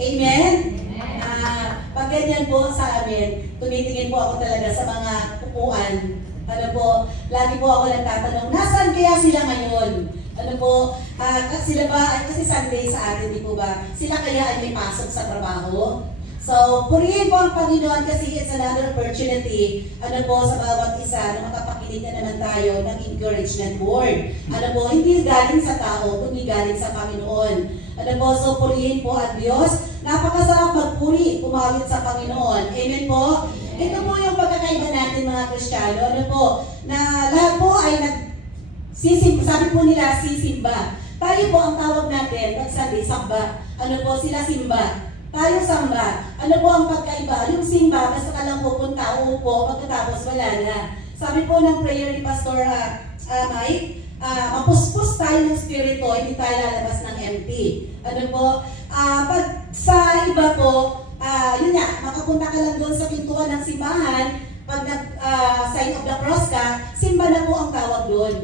Amen? Pag ganyan po sa amin, tumitingin po ako talaga sa mga upuan. Ano po, lagi po ako nagtatanong, nasaan kaya sila ngayon? Ano po, sila ba, kasi Sunday sa atin, di po ba? Sila kaya ay may pasok sa trabaho? So, purihin po ang Panginoon kasi it's another opportunity, ano po, sa bawat isa na makapakinig na naman tayo ng encouragement word. Ano po, hindi galing sa tao, kundi galing sa Panginoon. Ano po, so purihin po ang Diyos. Napakasarap magpuri, kumawit sa Panginoon. Amen po? Ito po yung pagkakaiba natin mga Kristiyano. Ano po, na lahat po ay sisimba, sabi po nila sisimba. Tayo po ang tawag natin, pag Sunday, samba. Ano po, sila simba. Tayo samba. Ano po ang pagkaiba? Yung simba, basta ka lang pupunta, uupo, pagkatapos wala na. Sabi po ng prayer ni Pastor Mike, mapuspos tayo ng spirito, hindi tayo lalabas ng empty. Ano po? Pag sa iba po, yun nga, makapunta ka lang doon sa pintuan ng simbahan, pag nag-sign of the cross ka, simba na po ang tawag doon.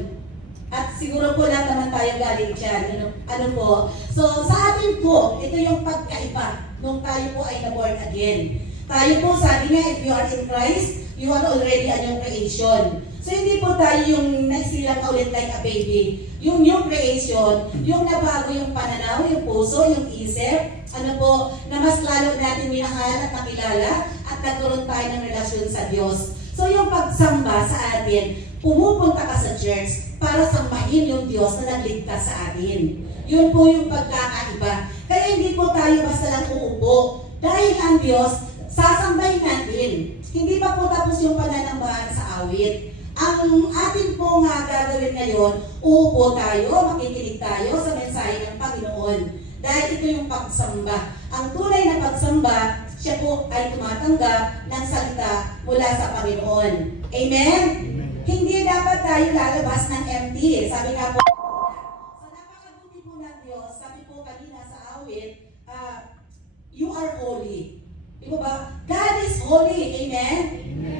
At siguro po lahat naman tayo galing dyan. Ano po? So, sa atin po, ito yung pagkaiba nung tayo po ay na-born again. Tayo po, sabi nga, if you are in Christ, you are already a new creation. So, hindi po tayo yung nagsilang ulit like a baby. Yung new creation, yung nabago yung pananaw, yung puso, yung isip, ano po, na mas lalo natin minahal at nakilala at nagkaroon tayo ng relasyon sa Diyos. So, yung pagsamba sa atin, pumupunta ka sa church para sambahin yung Diyos na nagligtas sa atin. Yun po yung pagkakaiba. Kaya hindi po tayo basta lang uupo. Dahil ang Diyos, sasambahin natin. Hindi pa po tapos yung pananambahan sa awit. Ang atin po nga gagawin ngayon, uupo tayo, makikinig tayo sa mensahe ng Panginoon. Dahil ito yung pagsamba. Ang tunay na pagsamba, siya po ay tumatanggap ng salita mula sa Panginoon. Amen? Hindi dapat tayo lalabas ng empty. Sabi nga po, sa napakabuti po ng Diyos, sabi po kanina sa awit, you are holy. Di ba? God is holy. Amen?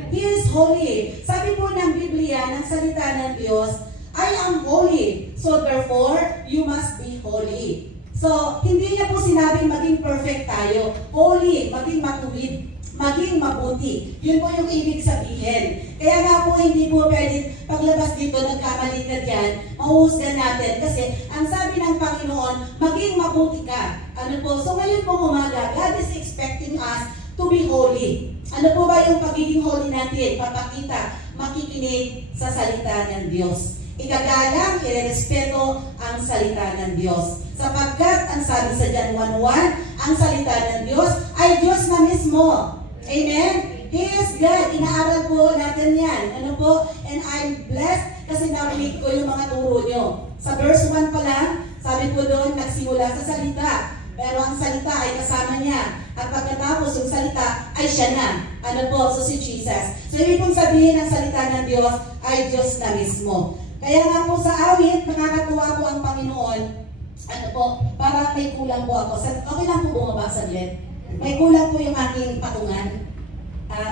He is holy. Sabi po ng Biblia, ng salita ng Diyos, I am holy. So therefore, you must be holy. So, hindi niya po sinabing maging perfect tayo. Holy, maging matuwid, maging mabuti. Yun po yung ibig sabihin. Kaya nga po, hindi po pwede paglabas dito, nagkamali ka dyan, mahuhusgan natin. Kasi, ang sabi ng Panginoon, maging mabuti ka. Ano po? So, ngayon po umaga, God is expecting us to be holy. Ano po ba yung pagiging holy natin? Papakita, makikinig sa salita ng Diyos. Ikagalang, irerespeto ang salita ng Diyos. Sapagkat, ang sabi sa John 1:1, ang salita ng Diyos ay Diyos na mismo. Amen? He is God. Inaaral po natin yan. Ano po? And I'm blessed kasi narinig ko yung mga turo nyo. Sa verse 1 pa lang, sabi ko doon, nagsimula sa salita. Pero ang salita ay kasama niya. At pagkatapos yung salita ay siya na. Ano po? So si Jesus. So ibig kong sabihin ang salita ng Diyos ay Diyos na mismo. Kaya nga po sa awit, nakakatuwa po ang Panginoon. Ano po? Para may kulang po ako. Okay lang po bumaba saglit. May kulang po yung aking patungan.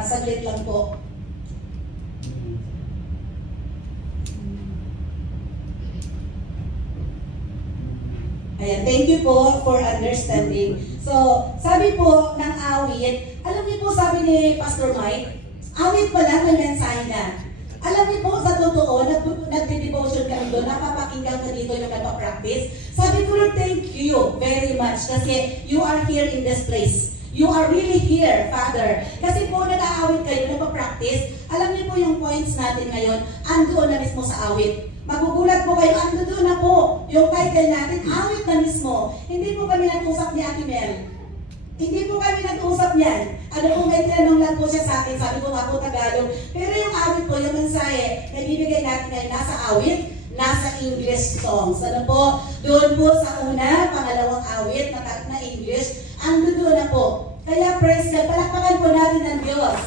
Saglit lang po. Ayan, thank you po for understanding. So, sabi po ng awit, alam niyo po sabi ni Pastor Mike, awit pala may mensahe na. Alam niyo po, sa totoo, nag-devotion kami doon, napapakinggan ka dito yung nagpa-practice. Sabi ko, Lord, thank you very much kasi you are here in this place. You are really here, Father. Kasi po, nag-aawit kayo, nagpa-practice. Alam niyo po yung points natin ngayon, andoon na mismo sa awit. Magugulat po kayo, andoon na po yung title natin, awit na mismo. Hindi po kami nag-usap ni Ate Mel. Hindi po kami nag-usap niyan. Ano po, may tinanong lang po siya sa akin, sabi ko nga po Tagalog. Pero yung awit po, yung mensahe na ibibigay natin ngayon, nasa awit, nasa English songs. Ano po, doon po sa una, pangalawang awit na English, ando doon na po. Kaya praise God, palakpakan po natin ng Diyos.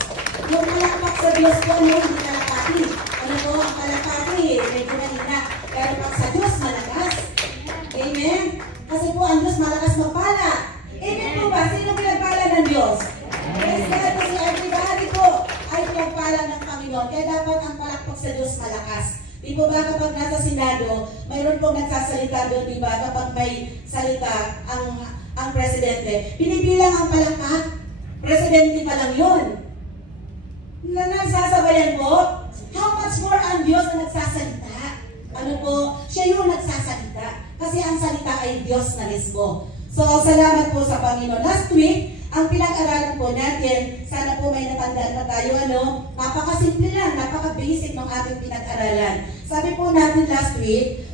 Yung palakpak sa Diyos po, yung hindi kalapati. Ano po, ang kalapati, medyo mahina. Pero pag sa Diyos, malakas. Amen? Kasi po, ang Diyos malakas magpala. Amen po ba? Sino pinagpala ng Diyos? Praise God, kasi everybody po ay pinagpala ng Panginoon. Kaya dapat ang palakpak sa Diyos malakas. Di po ba kapag nasa Senado, mayroon pong nagsasalita doon, di ba? Kapag may salita, ang ang presidente. Binibilang ang palakpak, presidente pa lang yun. Na nagsasabayan po, how much more ang Diyos na nagsasalita? Ano po, siya yung nagsasalita. Kasi ang salita ay Diyos na mismo. So, salamat po sa Panginoon. Last week, ang pinag-aralan po natin, sana po may natandaan pa tayo, napakasimple lang, napaka-basic ng ating pinag-aralan. Sabi po natin last week,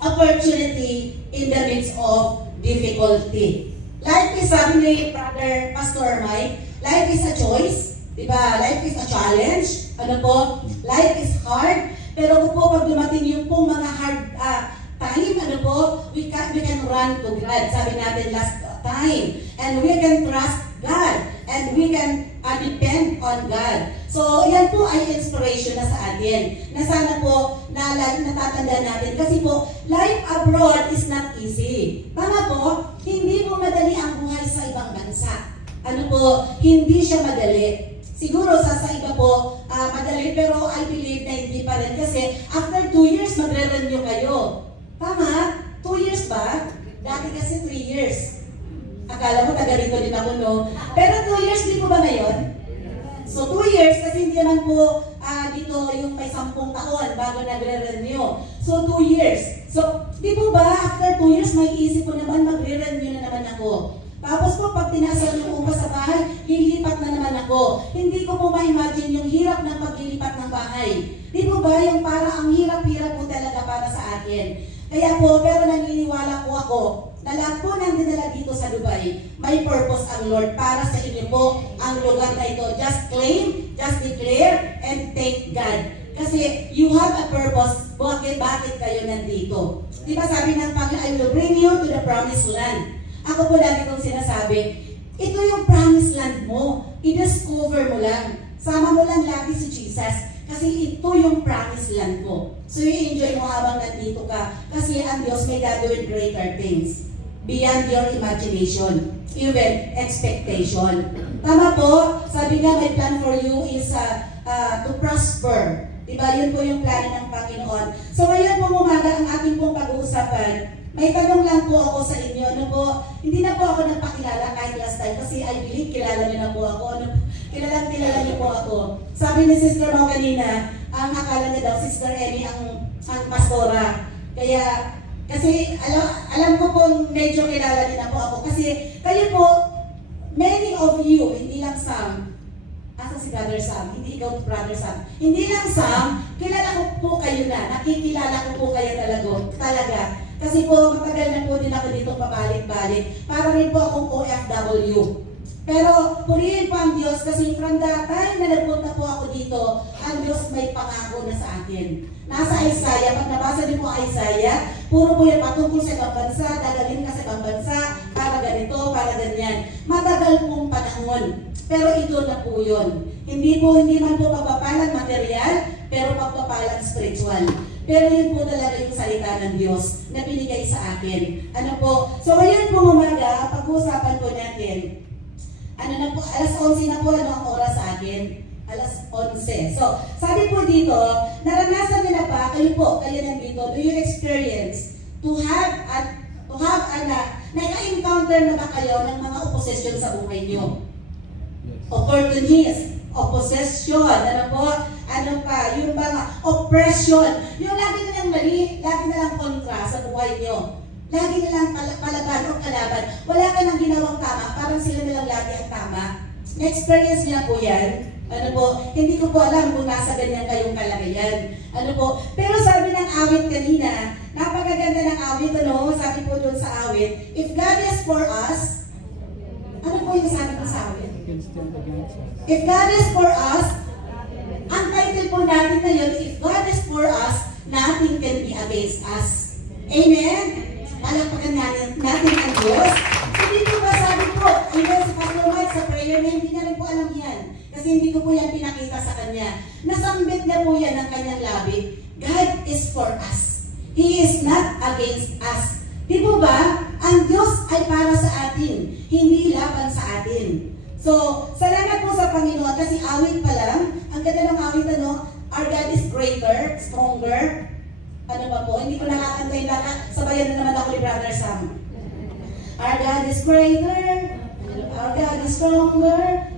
opportunity in the midst of difficulty. Life is, sabi ni Brother Pastor Mike, life is a choice, diba? Life is a challenge. Ano po? Life is hard. Pero po, pag dumating yung pong mga hard time, ano po, we can run to God. Sabi natin last time. And we can trust God. And we can depend on God. So, yan po ay inspiration na sa atin. Na sana po, natatandaan natin. Kasi po, life abroad is not easy. Tama po, hindi po madali ang buhay sa ibang bansa. Ano po, hindi siya madali. Siguro sa iba po, madali, pero I believe na hindi pa rin. Kasi after 2 years, magre-renew kayo. Tama? 2 years ba? Dati kasi 3 years. Akala mo taga rito din ako, no? Pero 2 years, di po ba ngayon? So 2 years, kasi hindi naman po dito yung may 10 taon bago nagre-renew. So 2 years. So, di po ba, after 2 years, may isip ko naman, magre-renew na naman ako. Tapos po, pag tinasal yung upa sa bahay, lilipat na naman ako. Hindi ko po ma-imagine yung hirap ng paglilipat ng bahay. Di po ba, yung parang ang hirap-hirap po talaga para sa akin. Kaya po, pero naniniwala po ako, na lahat po ng dinala dito sa Dubai, may purpose ang Lord para sa inyo po ang lugar na ito. Just claim, just declare, and thank God. Kasi you have a purpose, bakit kayo nandito. Di ba sabi ng Panginoon, I will bring you to the promised land. Ako po lagi kong sinasabi, ito yung promised land mo. I-discover mo lang. Sama mo lang lagi si Jesus. Kasi ito yung promised land mo. So i-enjoy mo habang nandito ka. Kasi ang Diyos may gagawin greater things. Beyond your imagination. Even expectation. Tama po, sabi nga my plan for you is to prosper. Diba? Yun po yung plan ng Panginoon. So ngayon po umaga ang ating pong pag-uusapan. May tanong lang po ako sa inyo. Ano po, hindi na po ako nagpakilala kahit last time kasi I believe kilala niyo na po ako. Kilala niyo po ako. Sabi ni Sister Mau kanina, ang akala niya daw, Sister Emmy ang pastora. Kaya, kasi alam ko po medyo kilala niyo na po ako. Kasi kayo po, many of you, hindi lang Sam, asa si Brother Sam, hindi ikaw Brother Sam, hindi lang Sam, kilala ko po kayo na, nakikilala ko po kayo talaga. Kasi po, matagal na po din ako dito pabalik-balik. Para rin po akong OFW. Pero purihin po ang Diyos kasi from the time na nagpunta po ako dito, ang Diyos may pangako na sa akin. Nasa Isaiah, pag nabasa din po Isaiah, puro po yan patungkol sa ibang bansa, dadalhin ka sa ibang bansa, para ganito, para ganyan. Matagal pong panahon. Pero ito na po yun. Hindi man po pagpapalang material, pero pagpapalang spiritual. Pero yun po talaga yung salita ng Diyos na binigay sa akin. Ano po? So ngayon po umaga, pag-uusapan po natin, ano na po, alas 11 na po, ano ang oras sa akin? Alas 11. So, sabi po dito, naranasan niyo na ba, kayo nandito, do you experience to have naka-encounter na ba kayo ng mga opposition sa buhay niyo? Opportunist, opposition, ano po, ano pa, yung mga oppression, yung lagi na lang mali, lagi na lang kontra sa buhay niyo. Lagi na lang palaban o kalaban. Wala ka nang ginawang tama, parang sila na lang lagi ang tama. Na-experience niya po yan. Ano po, hindi ko po alam kung nasa ganyan kayong kalagayan. Ano po, pero sabi ng awit kanina, napakaganda ng awit, ano, sabi po doon sa awit, if God is for us, ano po yung sabi ko sa awit? If God is for us, ang title po natin ngayon, if God is for us, nothing can be against us. Amen? Palakpakan natin ang Diyos. Hindi po ba sabi po, even sa Pastor Mike, sa prayer niya, hindi na rin po alam yan. Kasi hindi ko po yan pinakita sa kanya. Nasambit na po yan ng kanyang labi. God is for us. He is not against us. Di po ba? Ang Diyos ay para sa atin, hindi laban sa atin. So, salamat po sa Panginoon kasi awit pa lang. Ang ganda ng awit, ano? Our God is greater, stronger. Ano ba po? Hindi ko nakakantay lahat. Sabayan na naman ako ni Brother Sam. Our God is greater. Our God is stronger.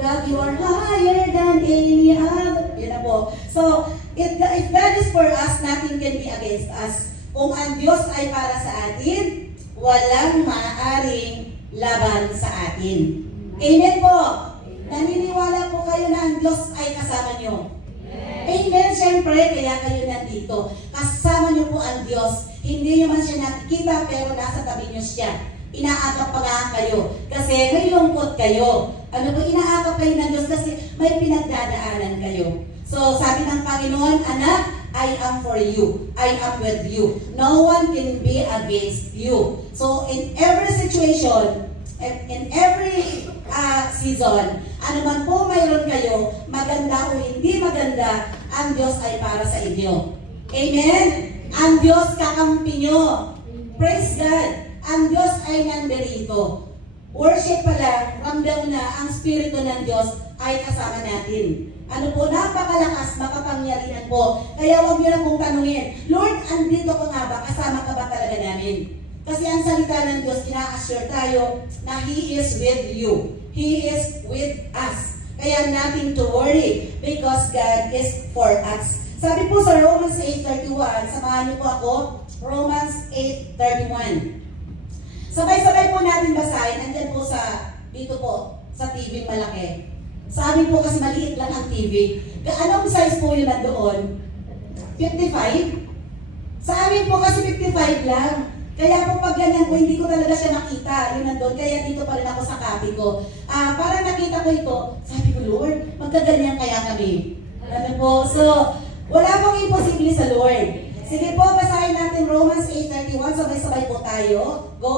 God, you are higher than any other. Yun na po. So, if God is for us, nothing can be against us. Kung ang Diyos ay para sa atin, walang maaaring laban sa atin. Amen po. Naniniwala po kayo na ang Diyos ay kasama nyo. Amen. Siyempre, kaya kayo nandito. Kasama nyo po ang Diyos. Hindi nyo man siya nakikita, pero nasa tabi nyo siya. Inaakap pa nga kayo. Kasi may lungkot kayo. Ano po, inaakap kayo ng Diyos kasi may pinagdadaanan kayo. So, sabi ng Panginoon, anak, I am for you. I am with you. No one can be against you. So, in every situation, in every season, ano man po mayroon kayo, maganda o hindi maganda, ang Diyos ay para sa inyo. Amen? Ang Diyos kakampi nyo. Praise God. Ang Diyos ay nandirito. Worship pala, ramdam na ang Espiritu ng Diyos ay kasama natin. Ano po, napakalakas, makapangyarihan po. Kaya huwag nyo na pong tanungin, Lord, andito ka nga ba? Kasama ka ba talaga namin? Kasi ang salita ng Diyos, ina-assure tayo na He is with you. He is with us. Kaya nothing to worry because God is for us. Sabi po sa Romans 8:31, samahan niyo po ako, Romans 8:31. Sabay-sabay po natin basahin. Nandyan po dito po, sa TV malaki. Sa amin po kasi maliit lang ang TV. Anong size po yun nandoon? 55? Sa amin po kasi 55 lang. Kaya po pag ganyan po, hindi ko talaga siya nakita. Yun nandoon. Kaya dito pa rin ako sa copy ko. Para nakita ko ito, sabi ko, Lord, magkaganyan kaya kami. Ano po? So, wala pong imposible sa Lord. Sige po, basahin natin Romans 8:31. Sabay-sabay po tayo. Go!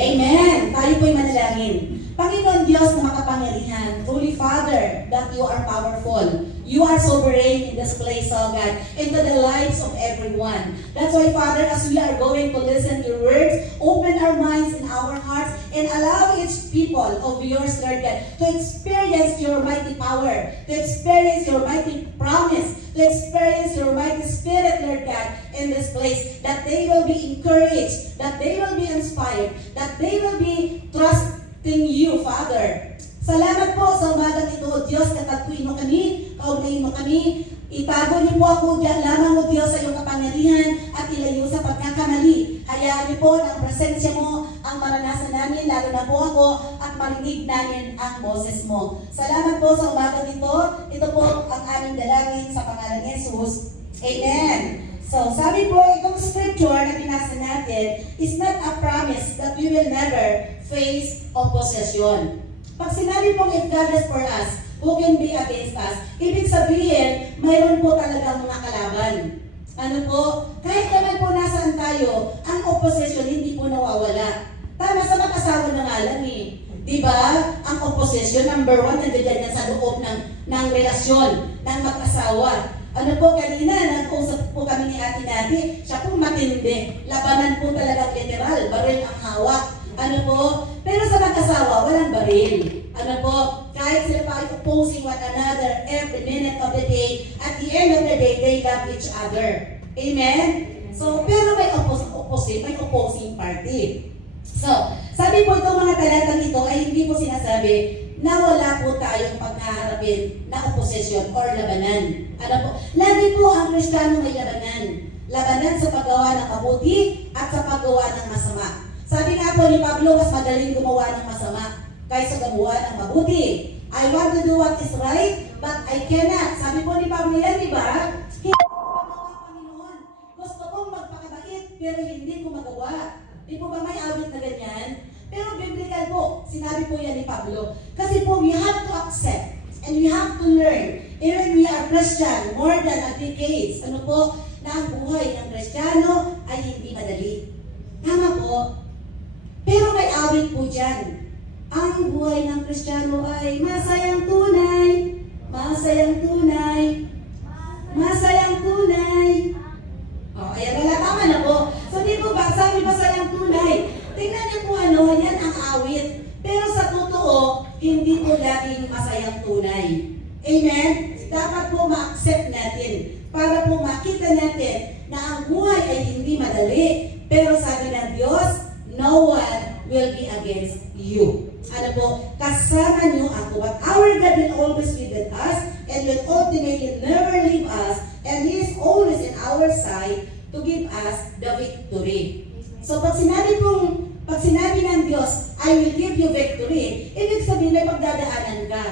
Amen! Tayo po'y manalangin. Panginoon Diyos na makapangyarihan, Holy Father, that you are powerful. You are sovereign in this place, oh God, into the lives of everyone. That's why, Father, as we are going to listen to your words, open our minds and our hearts and allow each people of yours, Lord God, to experience your mighty power, to experience your mighty promise, to experience your mighty spirit, Lord God, in this place, that they will be encouraged, that they will be inspired, that they will be trusting you, Father. Salamat po sa umagang ito, O Diyos, katagpuin mo kami, kaugnayin mo kami, itago niyo po ako dyan lamang, O Diyos, sa iyong kapangyarihan at ilayo sa pagkakamali. Hayaan niyo po na ang presensya mo ang maranasan namin, lalo na po ako, at marinig namin ang boses mo. Salamat po sa umagang ito. Ito po ang aming dalangin sa pangalan ni Jesus. Amen. So, sabi po, itong scripture na binasa natin is not a promise that we will never face opposition. Pag sinabi pong if God is for us, who can be against us? Ibig sabihin, mayroon po talagang mga kalaban. Ano po? Kahit naman po nasaan tayo, ang opposition hindi po nawawala. Tama sa mag-asawa na nga lang eh. Diba? Ang opposition, number 1, nandiyan yan sa loob ng relasyon, ng mag-asawa. Ano po, kanina, nag-usap po kami ni Ate Nati, siya po matindi. Labanan po talagang literal, baril ang hawak. Ano po? Pero sa mag-asawa, walang baril. Ano po? Kahit sila pa ay opposing one another every minute of the day, at the end of the day, they love each other. Amen? So, pero may opposing party. So, sabi po itong mga talatang ito ay hindi po sinasabi na wala po tayong paghaharapin na opposition or labanan. Ano po? Lagi po ang Kristiyano may labanan. Labanan sa paggawa ng mabuti at sa paggawa ng masama. Sabi nga po ni Pablo, mas madaling gumawa ng masama kaysa gumawa ng mabuti. I want to do what is right, but I cannot. Sabi po ni Pablo yan, di ba? Hindi ko magawa, Panginoon. Gusto kong magpakabait, pero hindi ko magawa. Di po ba may awit na ganyan? Pero biblical po, sinabi po yan ni Pablo. Kasi po, we have to accept and we have to learn. Even we are Christian, more than a decades, ano po, na ang buhay ng Kristiyano ay hindi madali. Tama po. Pero may awit po dyan. Ang buhay ng Kristiyano ay masayang tunay, masayang tunay, masayang tunay. O, ayan wala, tama na po. So, di po ba, sabi masayang tunay. Tingnan niyo po ano, yan ang awit. Pero sa totoo, hindi po laging masayang tunay. Amen? Dapat po hindi madali. Pero sabi ng Diyos, no one will be against you. Ano po, kasama niyo ako. But our God will always be with us and will ultimately never leave us. And He is always in our side to give us the victory. So pag sinabi ng Diyos, I will give you victory, ibig sabihin may pagdadaanan ka.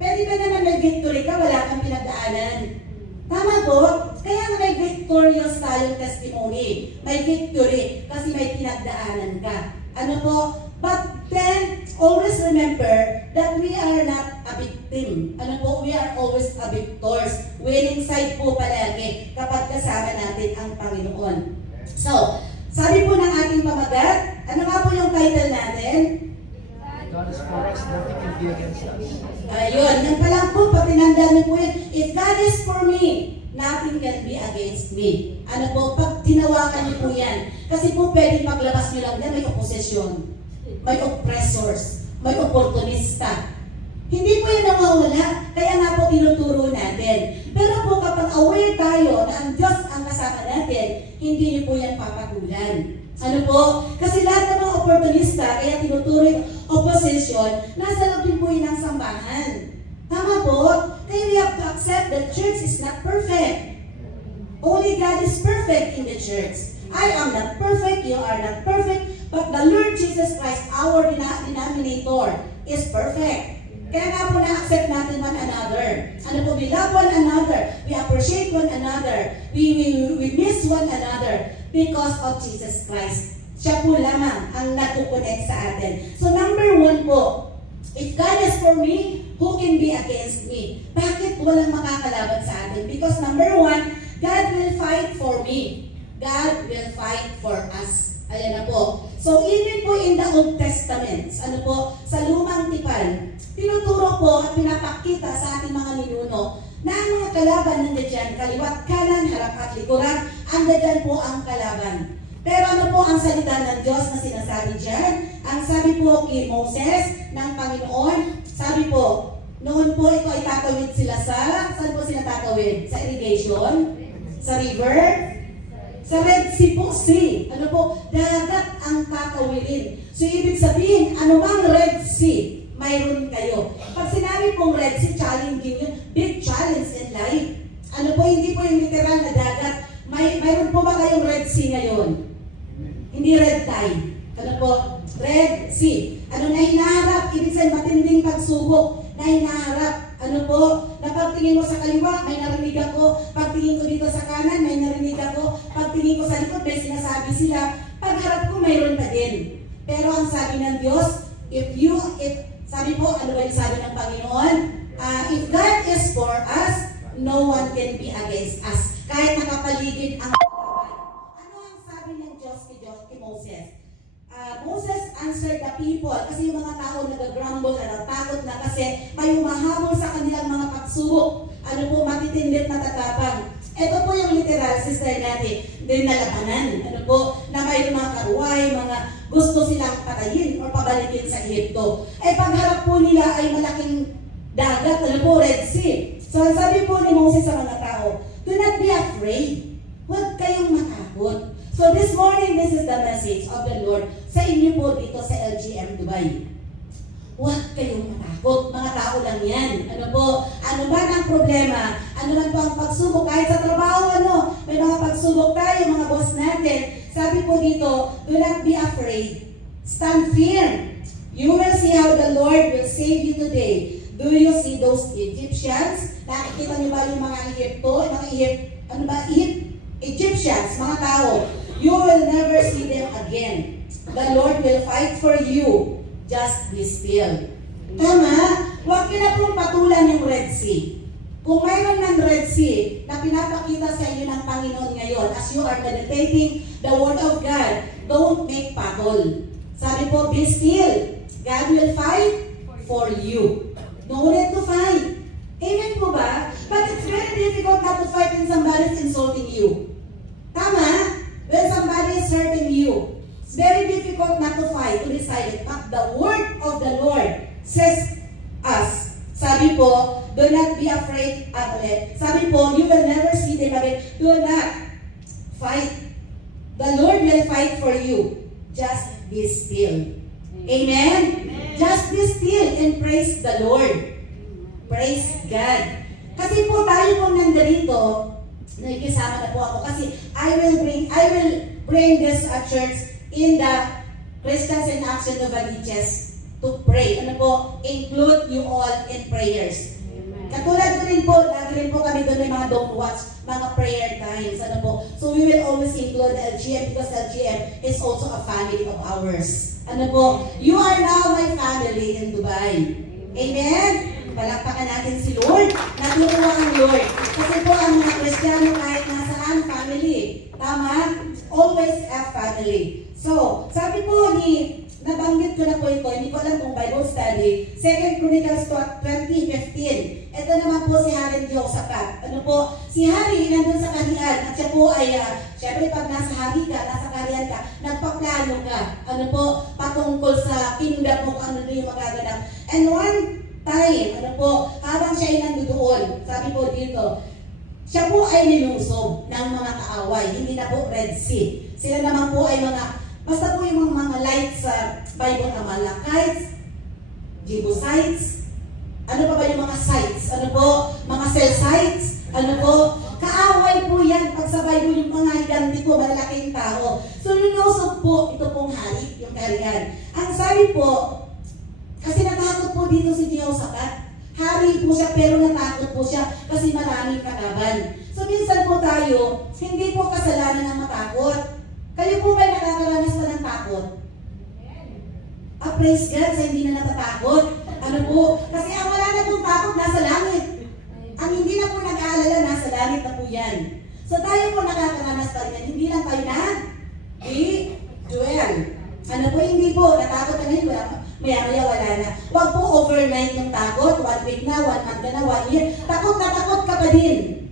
Pwede ba naman may victory ka, wala kang pinagdaanan? Tama po? Kaya may victorious tayong testimony. May victory kasi may pinagdaanan ka. Ano po? But then, always remember that we are not a victim. Ano po? We are always a victors. Winning side po palagi kapag kasama natin ang Panginoon. So, sabi po ng ating pamagat, ano nga po yung title natin? God is for us, nothing can be against us. Ayun, yan pa lang po, pag tinandaan niyo po yun, if God is for me, nothing can be against me. Ano po, pag tinawakan niyo po yan, kasi po pwedeng paglabas niyo lang yan, may opposition, may oppressors, may oportunista. Hindi po yan nawawala, kaya nga po tinuturo natin. Pero po kapag aware tayo na ang Diyos ang kasama natin, hindi niyo po yan papagulan. Ano po? Kasi lahat ng mga oportunista, kaya tinuturo yung opposition, nasa loob din po yun ng sambahan. Tama po? Kaya we have to accept that church is not perfect. Only God is perfect in the church. I am not perfect, you are not perfect, but the Lord Jesus Christ, our denominator, is perfect. Kaya nga po na-accept natin one another. Ano po, we love one another. We appreciate one another. We miss one another because of Jesus Christ. Siya po lamang ang nagkukunik sa atin. So number one po, if God is for me, who can be against me? Bakit walang makakalaban sa atin? Because number one, God will fight for me. God will fight for us. Ayan na po. So even po in the Old Testament, ano po, sa lumang tipan, tinuturo po at pinapakita sa ating mga ninuno na ang mga kalaban nandiyan, kaliwat, kanan, harap at likuran, andyan po ang kalaban. Pero ano po ang salita ng Diyos na sinasabi dyan? Ang sabi po kay Moses ng Panginoon, sabi po, noon po ito ay tatawid sila saan po sila tatawid? Sa irrigation? Sa river? Sa Red Sea po, sea. Ano po? Dagat ang tatawidin. So ibig sabihin, anumang Red Sea, mayroon kayo. Pag sinabi pong Red Sea, challenging yun, big challenge in life. Ano po, hindi po yung literal na dagat. Mayroon po ba kayong Red Sea ngayon? Hindi Red Tide. Ano po? Red Sea. Ano na hinaharap? Ibig sabihin, matinding pagsubok na hinaharap. Ano po? Na pagtingin mo sa kaliwa, may narinig ako. Pagtingin ko dito sa kanan, may narinig ako. Pagtingin ko sa likod, may sinasabi sila. Pagharap ko, mayroon pa din. Pero ang sabi ng Diyos, sabi po, ano ba yung sabi ng Panginoon? If God is for us, no one can be against us. Kahit nakapaligid ang ano ang sabi ng Diyos kay Moses? Moses answered the people kasi yung mga tao nag-grumble na natakot na kasi may humahabol sa kanilang mga pagsubok. Ano po, matitindit na tatapang. Ito po yung literal, sister natin, din na labanan. Ano po, na may mga karuway, mga gusto silang patayin o pabalikin sa Egypto. Pagharap po nila ay malaking dagat, ano po, Red Sea. So, sabi po ni Moses sa mga tao, do not be afraid. Huwag kayong matakot. So, this morning, this is the message of the Lord sa inyo po dito sa LGM Dubai. Huwag kayong matakot. Mga tao lang yan. Ano po? Ano ba ang problema? Ano man po ang pagsubok? Kahit sa trabaho, may mga pagsubok tayo, mga boss natin. Sabi po dito, do not be afraid. Stand firm. You will see how the Lord will save you today. Do you see those Egyptians? Nakikita niyo ba yung mga Egyptians, mga tao? You will never see them again. The Lord will fight for you. Just be still. Tama? Huwag ka na pong patulan yung Red Sea. Kung mayroon ng Red Sea na pinapakita sa inyo ng Panginoon ngayon as you are meditating the Word of God, don't make patol. Sabi po, be still. God will fight for you. No need to fight. Amen po ba? But it's very difficult not to fight when somebody is insulting you. Tama? When somebody is hurting you. It's very difficult not to fight, to be silent. But the word of the Lord says us. Sabi po, do not be afraid of it. Sabi po, you will never see them again. Do not fight. The Lord will fight for you. Just be still. Amen? Just be still and praise the Lord. Praise God. Kasi po tayo pong nandito, nakikisama na po ako kasi I will bring this church in the Christians in Action Novaliches to pray. Ano po? Include you all in prayers. Katulad ko rin po, lagi rin po kami doon may mga don't watch, mga prayer times. Ano po? So we will always include LGM because LGM is also a family of ours. Ano po? You are now my family in Dubai. Amen? Palakpakan natin si Lord. Natutuwa ang Lord. Kasi po ang mga Kristiyano kahit nasaan, family. Tama? Always a family. So, sabi po nabanggit ko na po ito, hindi ko alam kung Bible study, 2 Chronicles 20:15. Ito naman po si Hari Jehoshaphat. Ano po? Si Hari nandun sa kaharian at siya po ay, syempre pag nasa hari ka, nasa kaharian ka, nagpaplano ka. Ano po? Patungkol sa kingdom mo, kung ano yung magaganap. And one time, ano po, habang siya ay nandoon, sabi po dito, siya po ay nilusob ng mga kaaway, hindi na po Red Sea. Sila naman po ay basta po yung mga lights sa Bible, Amalekites, Jebusites, ano pa ba yung mga sites? Ano po? Mga cell sites? Ano po? Kaaway po yan pag sa Bible yung mga higanti po, malalaking tao. So nilusob po ito pong hari, yung kaharian. Ang sabi po, kasi natakot po dito si Jehoshaphat. Hari po siya pero natakot po siya kasi maraming kalaban. So minsan po tayo, hindi po kasalanan ang matakot. Kayo po ba nakakaranas na ng takot? Praise God sa hindi na natatakot. Ano po? Kasi ang wala na pong takot nasa langit. Ang hindi na po nag-aalala nasa langit na po yan. So tayo po nakakaranas pa rin yan. Hindi lang tayo na Joel. Ano po, hindi po. Natakot na ngayon. Maya-maya wala na. Huwag po overnight yung takot. 1 week na, 1 month na, 1 year. Takot ka pa din.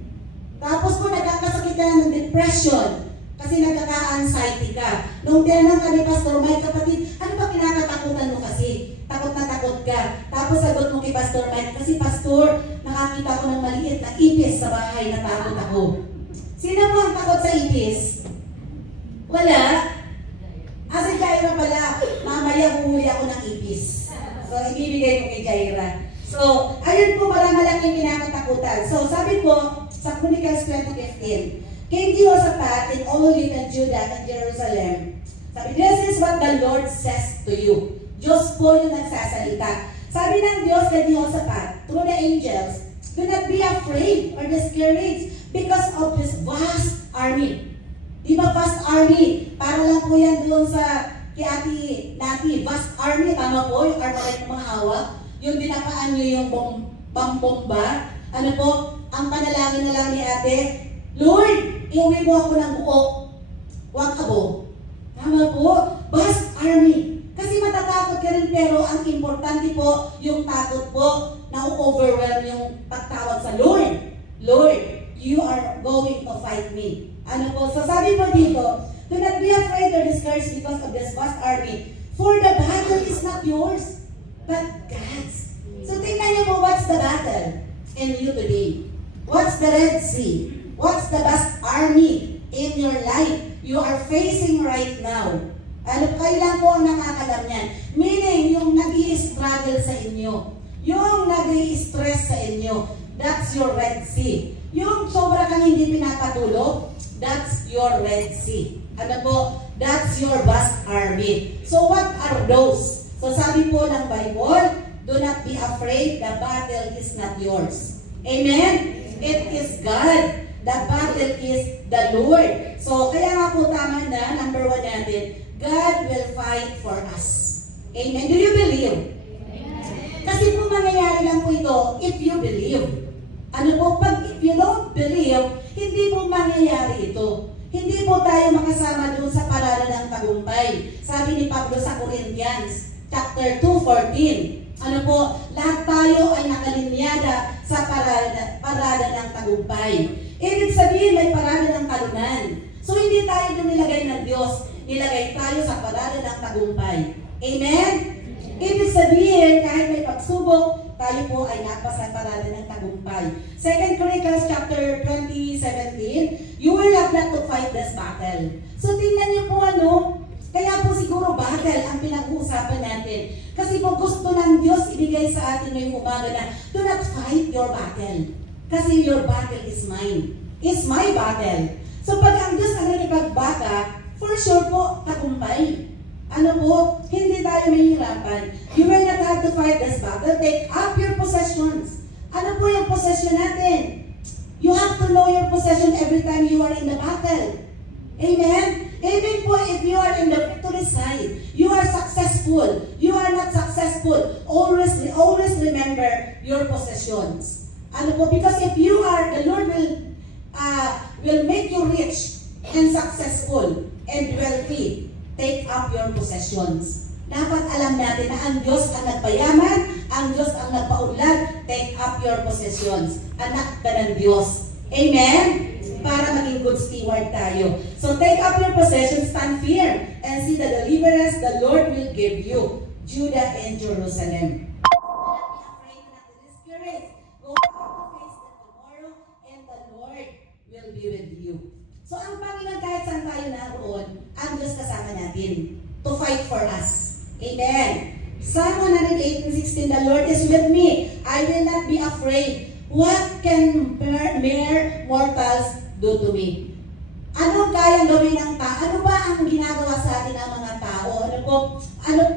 Tapos po nagkakasakit ka na ng depression. Kasi nagkaka-anxiety ka. Nung tinanong ka ni Pastor Mike, kapatid, ano ba kinakatakutan mo kasi? Takot na takot ka. Tapos sagot mo kay Pastor Mike, kasi Pastor, nakakita ko ng maliit na ipis sa bahay, natakot ako. Sino mo ang takot sa ipis? Wala. Asa Jaira pala, mamaya huhuli ako ng ipis. So, ibibigay mo kay Jaira. So, ayun po pala malaking kinakatakutan. So, sabi po, sa Chronicles 20:15, King Jehoshaphat in all Judah and Jerusalem. Sabi, this is what the Lord says to you. Diyos po yung nagsasalita. Sabi ng Diyos kay Jehoshaphat, through the angels, do not be afraid or discouraged because of this vast army. Di ba vast army? Para lang po yan doon sa kay Ate Nati. Vast army, tama po, yung armalite ng mga hawak. Yung dinapaan nyo yung bomba. Ano po, ang panalangin na lang ni Ate, Lord, iuwi mo ako ng buo. Huwag abo. Tama po? Vast army. Kasi matatakot ka rin pero ang importante po, yung takot po, na-overwhelm yung pagtawag sa Lord. Lord, you are going to fight me. Ano po? So sabi po dito, do not be afraid or discouraged because of this vast army. For the battle is not yours, but God's. So tingnan niyo po, what's the battle in you today? What's the Red Sea? What's the vast army in your life you are facing right now? Ano, kayo lang po ang nakakalam yan. Meaning, yung nag-i-struggle sa inyo, yung nag-i-stress sa inyo, that's your Red Sea. Yung sobra kang hindi pinapatulog, that's your Red Sea. Ano po? That's your vast army. So what are those? So sabi po ng Bible, do not be afraid, the battle is not yours. Amen? It is God. The battle is the Lord. So, kaya nga po tama na, number 1 natin, God will fight for us. Amen? Do you believe? Amen. Kasi po mangyayari lang po ito if you believe. Ano po, if you don't believe, hindi po mangyayari ito. Hindi po tayo makasama doon sa parada ng tagumpay. Sabi ni Pablo sa Corinthians, chapter 2:14. Ano po, lahat tayo ay nakalinyada sa parada ng tagumpay. Ibig sabihin, may parada ng talunan. So, hindi tayo doon nilagay ng Diyos. Nilagay tayo sa parada ng tagumpay. Amen? Ibig sabihin, kahit may pagsubok, tayo po ay napasaparalan ng tagumpay. 2 Corinthians chapter 20:17, you will have not to fight this battle. So tingnan niyo po kaya po siguro battle ang pinag-uusapan natin. Kasi po gusto ng Diyos ibigay sa atin ngayong umaga na do not fight your battle. Kasi your battle is mine. It's my battle. So pag ang Diyos ang nakipagbata, for sure po, tagumpay. Hindi tayo mahihirapan. You will not have to fight this battle. Take up your possessions. Ano po yung possession natin? You have to know your possession every time you are in the battle. Amen? Even po if you are in the victory side, you are successful, you are not successful, always remember your possessions. Because if you are, the Lord will make you rich and successful and wealthy. Take up your possessions. Dapat alam natin na ang Diyos ang nagpayaman, ang Diyos ang nagpaunlad. Take up your possessions. Anak ka ng Diyos. Amen? Para maging good steward tayo. So take up your possessions, stand firm, and see the deliverance the Lord will give you. Judah and Jerusalem. Do not be afraid, not be discouraged. Go out to face them tomorrow, and the Lord will be with you. So ang Panginoon, kahit saan tayo naroon, ang Diyos kasama natin to fight for us. Amen. Psalm 118:16, the Lord is with me. I will not be afraid. What can mere mortals do to me? Ano kayang gawin ng tao? Ano ba ang ginagawa sa atin ng mga tao?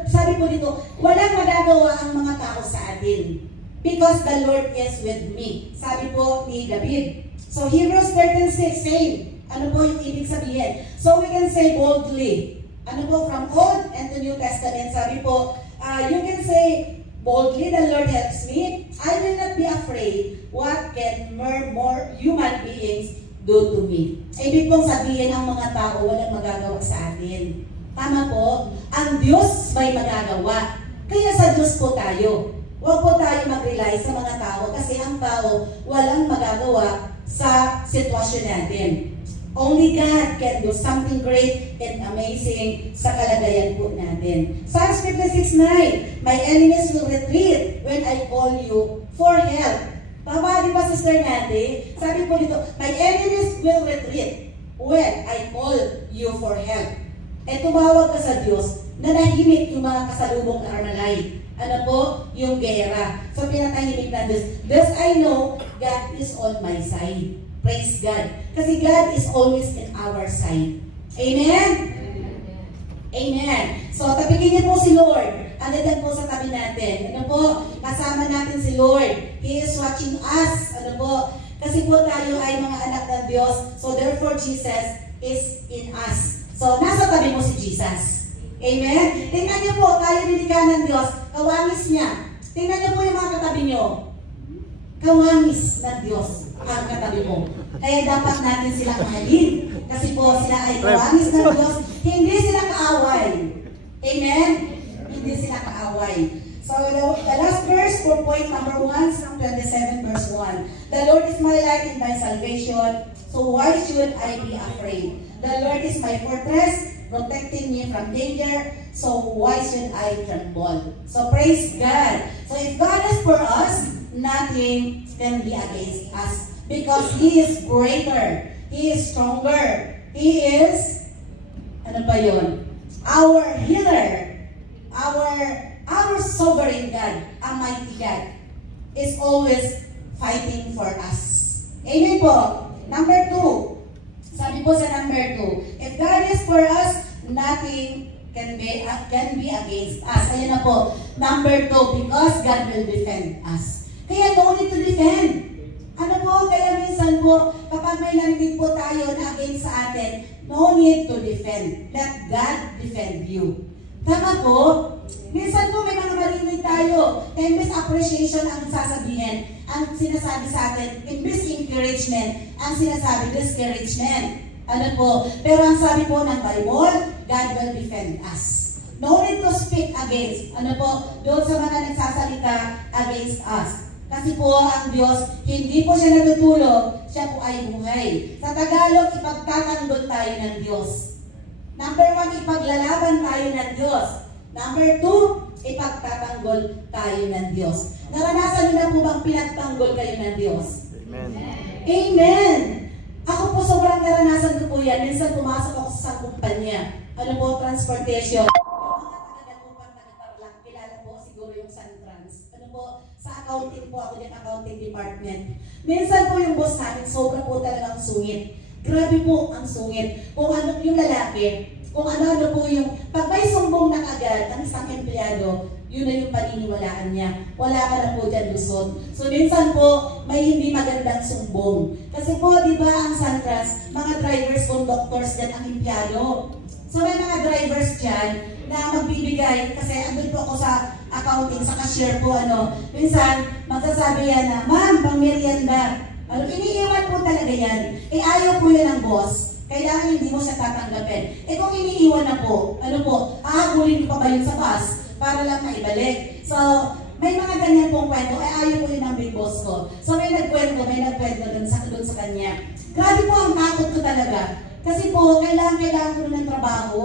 Sabi po dito, walang magagawa ang mga tao sa atin. Because the Lord is with me. Sabi po ni David. So Hebrews 13:6 saying, ano po yung ibig sabihin? So we can say boldly. From Old and to New Testament, sabi po, you can say boldly, the Lord helps me. I will not be afraid. What can more human beings do to me? Ibig pong sabihin, ang mga tao walang magagawa sa atin. Tama po? Ang Diyos may magagawa. Kaya sa Diyos po tayo. Huwag po tayo mag-rely sa mga tao kasi ang tao walang magagawa sa sitwasyon natin. Only God can do something great and amazing sa kalagayan po natin. Psalms 56:9, my enemies will retreat when I call you for help. Tama, di ba, Sister Nandi? Sabi po dito, my enemies will retreat when I call you for help. Tumawag ka sa Diyos, nanahimik yung mga kasalubong na Armalite. Yung gera. So, pinatahimik na Diyos. Thus I know God is on my side. Praise God. Kasi God is always in our side. Amen? Amen. So, tapikin niyo po si Lord. Andiyan po sa tabi natin. Kasama natin si Lord. He is watching us. Kasi po tayo ay mga anak ng Diyos. So, therefore, Jesus is in us. So, nasa tabi mo si Jesus. Amen? Tingnan niyo po, tayo nilikha ng Diyos. Kawangis niya. Tingnan niyo po yung mga katabi niyo. Kawangis ng Diyos ang katabi mo. Kaya dapat natin silang mahalin. Kasi po sila ay kawangis ng Diyos. Hindi sila kaaway. Amen? Hindi sila kaaway. So the last verse for point number 1, Psalm 27 verse 1. The Lord is my light and my salvation. So why should I be afraid? The Lord is my fortress, protecting me from danger. So why should I tremble? So praise God. So if God is for us, nothing can be against us. Because He is greater. He is stronger. He is, our healer. Our sovereign God, Almighty God, is always fighting for us. Amen po. Number 2. Sabi po sa number 2, if God is for us, nothing can be against us. Ayun na po. Number 2, because God will defend us. Kaya no need to defend. Kaya minsan po, kapag may narinig po tayo na against sa atin, no need to defend. Let God defend you. Tama po? Minsan po may mga marinig tayo, imbes appreciation ang sasabihin, ang sinasabi sa atin, imbes encouragement, ang sinasabi discouragement. Pero ang sabi po ng Bible, God will defend us. No need to speak against. Doon sa mga nagsasalita against us. Kasi po ang Diyos, hindi po siya natutulog, siya po ay buhay. Sa Tagalog, ipagtatanggol tayo ng Diyos. Number 1, ipaglalaban tayo ng Diyos. Number 2, ipagtatanggol tayo ng Diyos. Naranasan niyo na po bang pinagtanggol kayo ng Diyos? Amen. Amen! Ako po sobrang naranasan ko po yan. Minsan pumasok ako sa isang kumpanya. Ano po, transportation. Yung mga taga-Dagupan, taga-Tarlac, kilala po siguro yung Santrans. Ano po, sa accounting po ako din, accounting department. Minsan po yung boss namin, sobra po talagang sungit. Grabe po ang sungit. Kung ano yung lalaki, kung ano po yung, pag may sumbong na agad ang isang empleyado, yun na yung paniniwalaan niya. Wala ka na po dyan lusot. So minsan po, may hindi magandang sumbong. Kasi po, di ba ang Santras, mga drivers, conductors dyan ang empleyado. So may mga drivers dyan na magbibigay, kasi andun po ako sa accounting, sa cashier po, minsan magsasabi yan na, ma'am, pang merienda. Iniiwan po talaga yan. Ayaw po yan ng boss. Kailangan hindi mo siya tatanggapin. Kung iniiwan na po, hahabulin ko pa ba yun sa bus para lang maibalik. So, may mga ganyan pong kwento. Ayaw po yun ng big boss ko. So, may nagkwento dun sa kanya. Grabe po ang takot ko talaga. Kasi po, kailangan ko ng trabaho.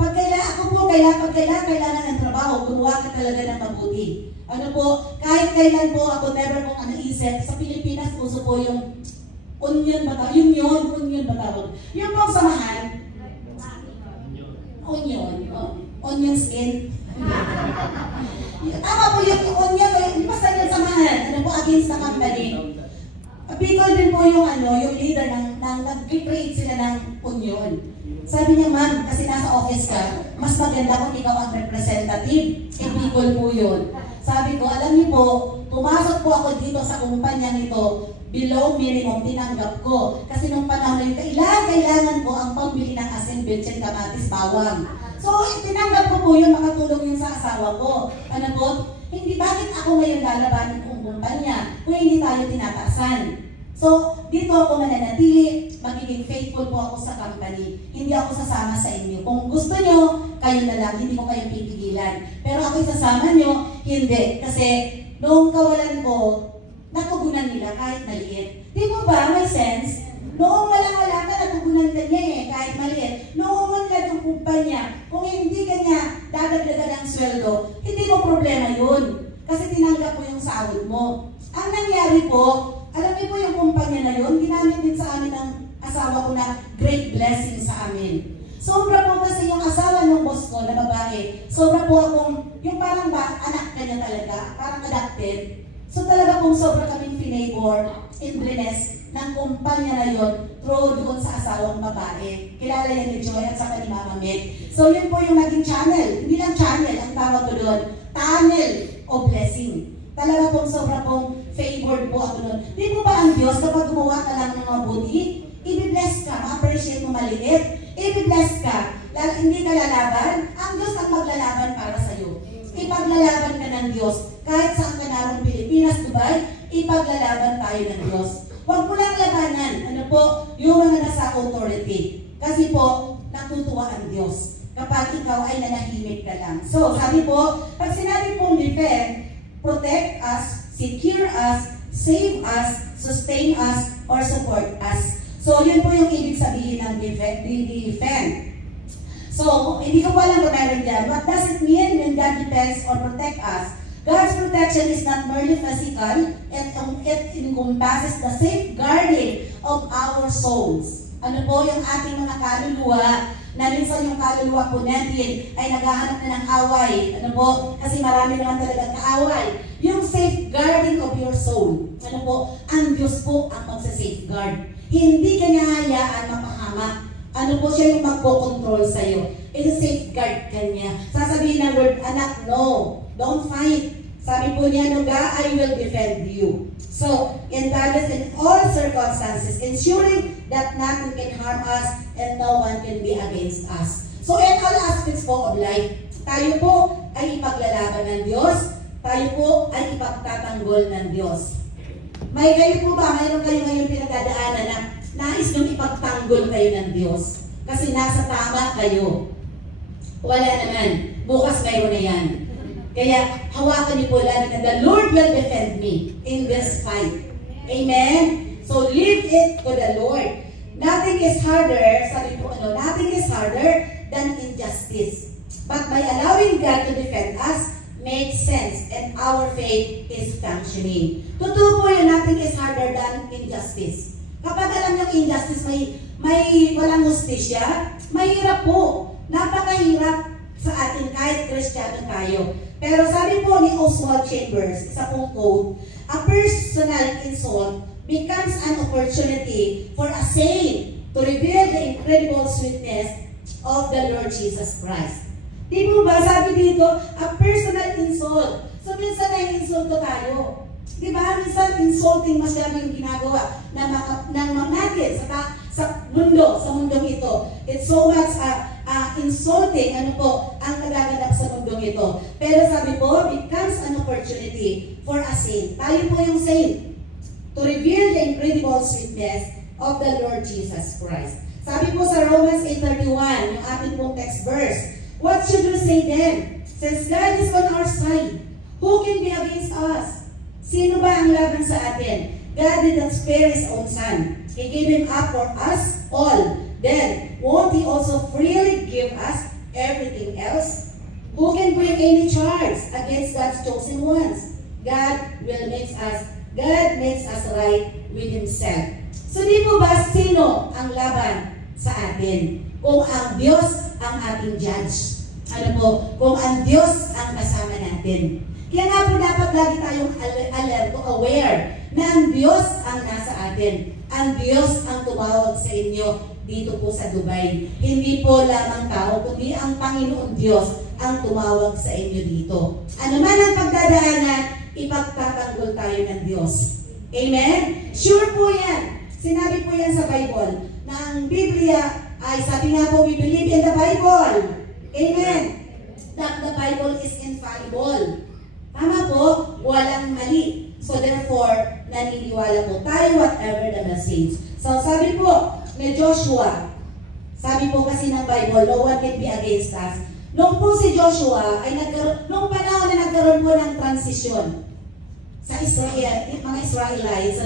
Pag kailangan ng trabaho, gumawa ka talaga ng mabuti. Kahit kailan po ako never kong isip, sa Pilipinas, uso po yung onion ba tawag? Onion ba tawag? Yung pong samahan, onion skin. Tama po yung onion, basta yung samahan, against the company. Bicol din po yung yung leader nag-create sila ng onion. Sabi niya, ma'am, kasi nasa office ka, mas maganda kung ikaw ang representative. Bicol po yun. Sabi ko, alam niyo po, pumasok po ako dito sa kumpanya nito, below minimum, tinanggap ko. Kasi nung panahon na yun, kailangan ko ang pambili ng asin, bitchin, kamatis, bawang. So, tinanggap ko po yun, makatulong yun sa asawa ko. Hindi, bakit ako ngayon lalabanin kong kumpanya kung hindi tayo tinatasan? So, dito ako mananatili, magiging faithful po ako sa company. Hindi ako sasama sa inyo. Kung gusto nyo, kayo na lang, hindi ko kayo pipigilan. Pero ako isasama nyo, hindi. Kasi, noong kawalan ko, natugunan nila kahit maliit. Di mo ba, may sense? Noong wala ka, natugunan ka niya kahit maliit. Noong unlad yung kumpanya, kung hindi ka niya dadagdagan ng sweldo, hindi mo problema yun. Kasi tinanggap mo yung sahod mo. Ang nangyari po, alam niyo po yung kumpanya na yun, ginamit din sa amin ng asawa ko na great blessing sa amin. Sobra po kasi yung asawa ng boss ko na babae, sobra po akong, yung parang anak ka niya talaga, parang adopted. So talaga pong sobra kaming finabor, indrines ng kumpanya na yun, through doon sa asawang babae. Kilala yan ni Joy at saka ni Mama Meg. So yun po yung naging channel, hindi lang channel, ang tawag ko doon, tunnel o blessing. Talaga pong sobra pong favored po ako doon. Di po ba ang Diyos kapag gumawa ka lang ng mabuti, i-bless ka, ma-appreciate mo maliit, i-bless ka, hindi ka lalaban, ang Diyos ang maglalaban para sa iyo. Ipaglalaban ka ng Diyos. Kahit saan ka naroon, Pilipinas, Dubai, ipaglalaban tayo ng Diyos. Huwag mo lang labanan, yung mga nasa authority. Kasi po, natutuwa ang Diyos kapag ikaw ay nanahimik ka lang. So, sabi po, pag sinabi pong defend, protect us, secure us, save us, sustain us, or support us. So, yun po yung ibig sabihin ng defend. So, hindi ko pa lang meron dyan. What does it mean when God defends or protect us? God's protection is not merely physical, it encompasses the safeguarding of our souls. Yung ating mga kaluluwa, na minsan yung kaluluwa po natin ay naghahanap na ng away. Kasi marami naman talagang kaaway. Yung safeguarding of your soul. Ang Diyos po ang magsa-safeguard. Hindi ka niya hayaan mapahamak. Siya yung magpo-control sa'yo. I-safeguard ka niya. Sasabihin ng Lord, anak, no, don't fight. Sabi po niya, I will defend you. So, in balance in all circumstances, ensuring that nothing can harm us and no one can be against us. So, in all aspects po of life, tayo po ay ipaglalaban ng Diyos, tayo po ay ipagtatanggol ng Diyos. Kayo po ba, mayroon kayo ngayon pinagdadaanan na nais niyong ipagtanggol kayo ng Diyos? Kasi nasa tama kayo. Wala naman. Bukas mayroon na yan. Kaya hawakan niyo po lagi na the Lord will defend me in this fight. Amen? So leave it to the Lord. Nothing is harder, sabi po nothing is harder than injustice. But by allowing God to defend us, makes sense and our faith is functioning. Totoo po yun, nothing is harder than injustice. Kapag alam nyo injustice, may walang hustisya, mahirap po. Napakahirap sa atin kahit Kristiyano tayo. Pero sabi po ni Oswald Chambers, sa pong quote, a personal insult becomes an opportunity for a saint to reveal the incredible sweetness of the Lord Jesus Christ. Di mo ba, sabi dito, a personal insult. So, minsan na-insulto tayo. Di ba? Minsan, insulting masyado yung ginagawa ng mga natin sa mundong ito. It's so much insulting, ang nagaganap sa mundong ito. Pero sabi po, becomes an opportunity for a saint. Tayo po yung saint to reveal the incredible sweetness of the Lord Jesus Christ. Sabi po sa Romans 8:31, yung ating pong text verse, what should we say then? Since God is on our side, who can be against us? Sino ba ang laban sa atin? God did not spare His own Son. He gave Him up for us all. Then, won't He also freely give us everything else? Who can bring any charge against God's chosen ones? God makes us right with Himself. So di po ba sino ang laban sa atin? Kung ang Diyos ang ating judge. Kung ang Diyos ang kasama natin. Kaya nga po dapat lagi tayong alerto, aware na ang Diyos ang nasa atin. Ang Diyos ang tumawag sa inyo dito po sa Dubai. Hindi po lamang tao, kundi ang Panginoon Diyos ang tumawag sa inyo dito. Ano man ang pagdadaanan, ipagtatanggol tayo ng Diyos. Amen? Sure po yan. Sinabi po yan sa Bible na ang Biblia ay sabi nga po, we believe in the Bible. Amen. That the Bible is infallible. Tama po, walang mali. So therefore, naniniwala po tayo whatever the message. So sabi po ni Joshua, sabi po kasi ng Bible, no one can be against us. Nung po si Joshua, nung panahon na nagkaroon po ng transition sa Israel, mga Israelites,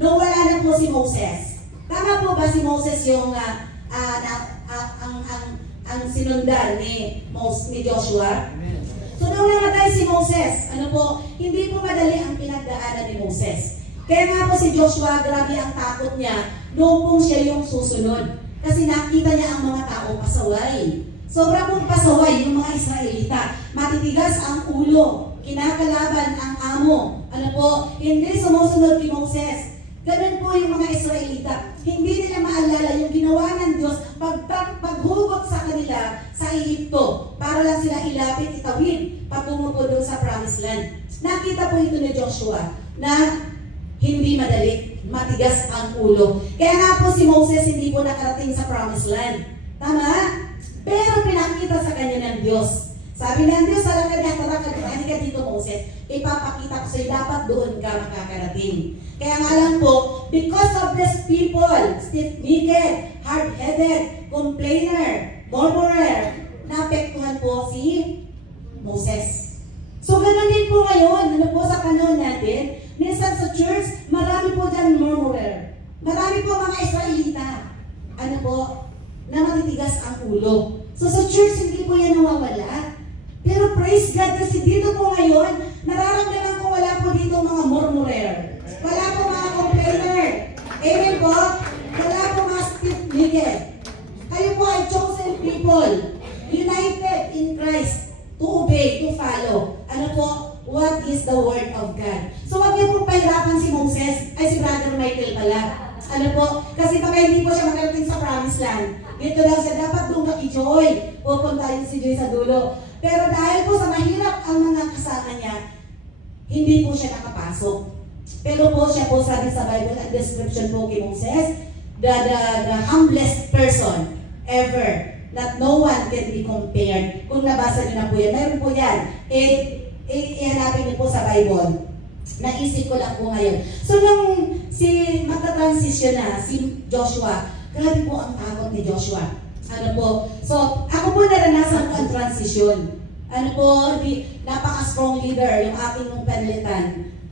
nung wala na po si Moses. Tama po ba si Moses yung ang sinundan ni Joshua? So nung namatay si Moses, hindi po madali ang pinagdaanan ni Moses. Kaya nga po si Joshua, grabe ang takot niya noong pong siya yung susunod. Kasi nakita niya ang mga tao pasaway. Sobra pong pasaway yung mga Israelita. Matitigas ang ulo. Kinakalaban ang amo. Hindi sumusunod kay Moses. Ganun po yung mga Israelita. Hindi nila maalala yung ginawa ng Diyos paghugot sa kanila sa Ehipto para lang sila ilapit, itawid patungo po doon sa Promised Land. Nakita po ito ni Joshua na hindi madali, matigas ang ulo. Kaya nga po si Moses hindi po nakarating sa Promised Land. Tama? Pero pinakita sa kanya ng Diyos. Sabi ng Diyos, halika dito Moses, ipapakita ko sa'yo, dapat doon ka makakarating. Kaya nga lang po, because of these people, stiff-necked, hard-headed, complainer, murmurer, naapektuhan po si Moses. So ganoon din po ngayon, sa panahon natin, minsan sa church, marami po dyan murmurer. Marami po mga Israelita, na matitigas ang ulo. So sa church, hindi po yan nawawala. Pero praise God kasi dito po ngayon, nararamdaman ko wala po dito mga murmurer. Wala po mga complainer. Amen po? Wala po mga stiff-necked. Kayo po ay chosen people, united in Christ, to obey, to follow. What is the word of God? So wag niyo po pahirapan si Moses, ay si Brother Michael pala. Kasi baka hindi po siya makarating sa Promised Land. Dito lang siya, dapat doon maki-Joy. Pupunta yung si Joy sa dulo. Pero dahil po sa mahirap ang mga kasama niya, hindi po siya nakapasok. Pero po siya po sabi sa Bible, ang description po kay Moses, the humblest person ever, that no one can be compared. Kung nabasa niyo na po yan, mayroon po yan. Ihanapin niyo po sa Bible. Naisip ko lang po ngayon. So nung magta-transition na si Joshua, grabe po ang takot ni Joshua. So ako po naranasan ko ang transition. Napaka-strong leader yung aking nung panlitan.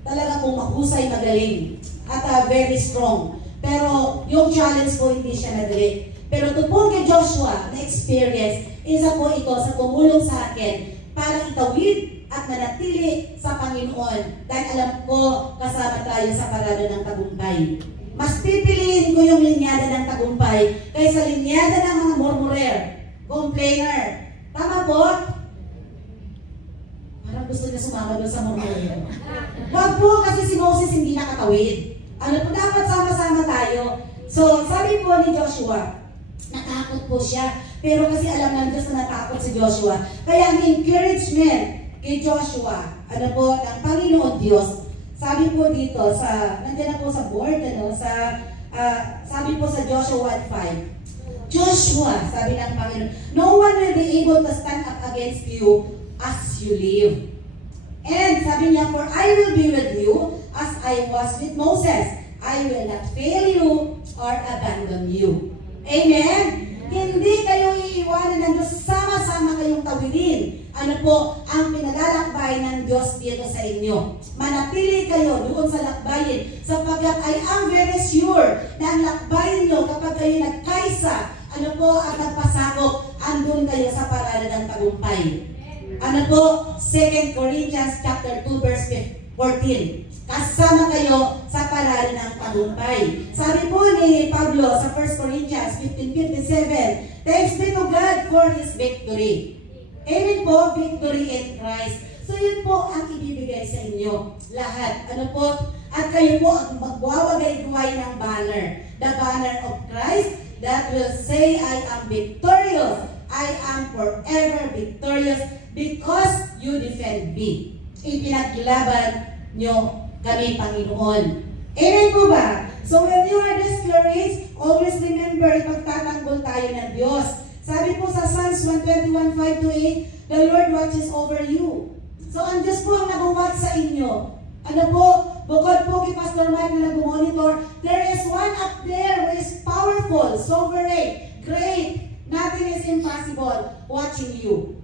Talaga pong mahusay, magaling. At very strong. Pero yung challenge po hindi siya madali. Pero ito po kay Joshua na experience, Isa po ito sa tumulong sa akin para itawid at manatili sa Panginoon dahil alam ko kasama tayo sa parada ng tagumpay. Mas pipiliin ko yung linyada ng tagumpay kaysa linyada ng mga murmurer, complainer. Tama po? Parang gusto niya sumama doon sa murmurer. Wag po kasi si Moses hindi nakatawid. Ano po, dapat sama-sama tayo. So, sabi po ni Joshua, natakot po siya. Pero kasi alam ng Diyos na natakot si Joshua. Kaya ang encouragement kay Joshua, ano po, ng Panginoon Diyos, sabi po dito, nandiyan na po sa board, sabi po sa Joshua 1:5, Joshua, sabi ng Panginoon, no one will be able to stand up against you as you live. And sabi niya, for I will be with you as I was with Moses. I will not fail you or abandon you. Amen? Hindi kayo iiwanan ng Diyos, sama-sama kayong tawidin. Ano po ang pinalalakbay ng Diyos dito sa inyo? Manatili kayo doon sa lakbayin sapagkat I am very sure na ang lakbayin nyo kapag kayo nagkaisa, ano po ang nagpasakop, andun kayo sa parada ng tagumpay. Ano po? 2 Corinthians chapter 2 verse 14. Kasama kayo sa parada ng tagumpay. Sabi po ni Pablo sa 1 Corinthians 15:57, thanks be to God for His victory. Amen po, victory in Christ. So yun po ang ibibigay sa inyo lahat. Ano po? At kayo po ang magwawagay-duway ng banner. The banner of Christ that will say, I am victorious. I am forever victorious because you defend me. Ipinaglaban nyo kami, Panginoon. Amen po ba? So when you are discouraged, always remember, ipagtatanggol tayo ng Diyos. Sabi po sa Psalms 121:5-8, the Lord watches over you. So ang Diyos po ang nag-watch sa inyo. Ano po? Bukod po kay Pastor Mike na nag-monitor, there is one up there who is powerful, sovereign, great, nothing is impossible, watching you.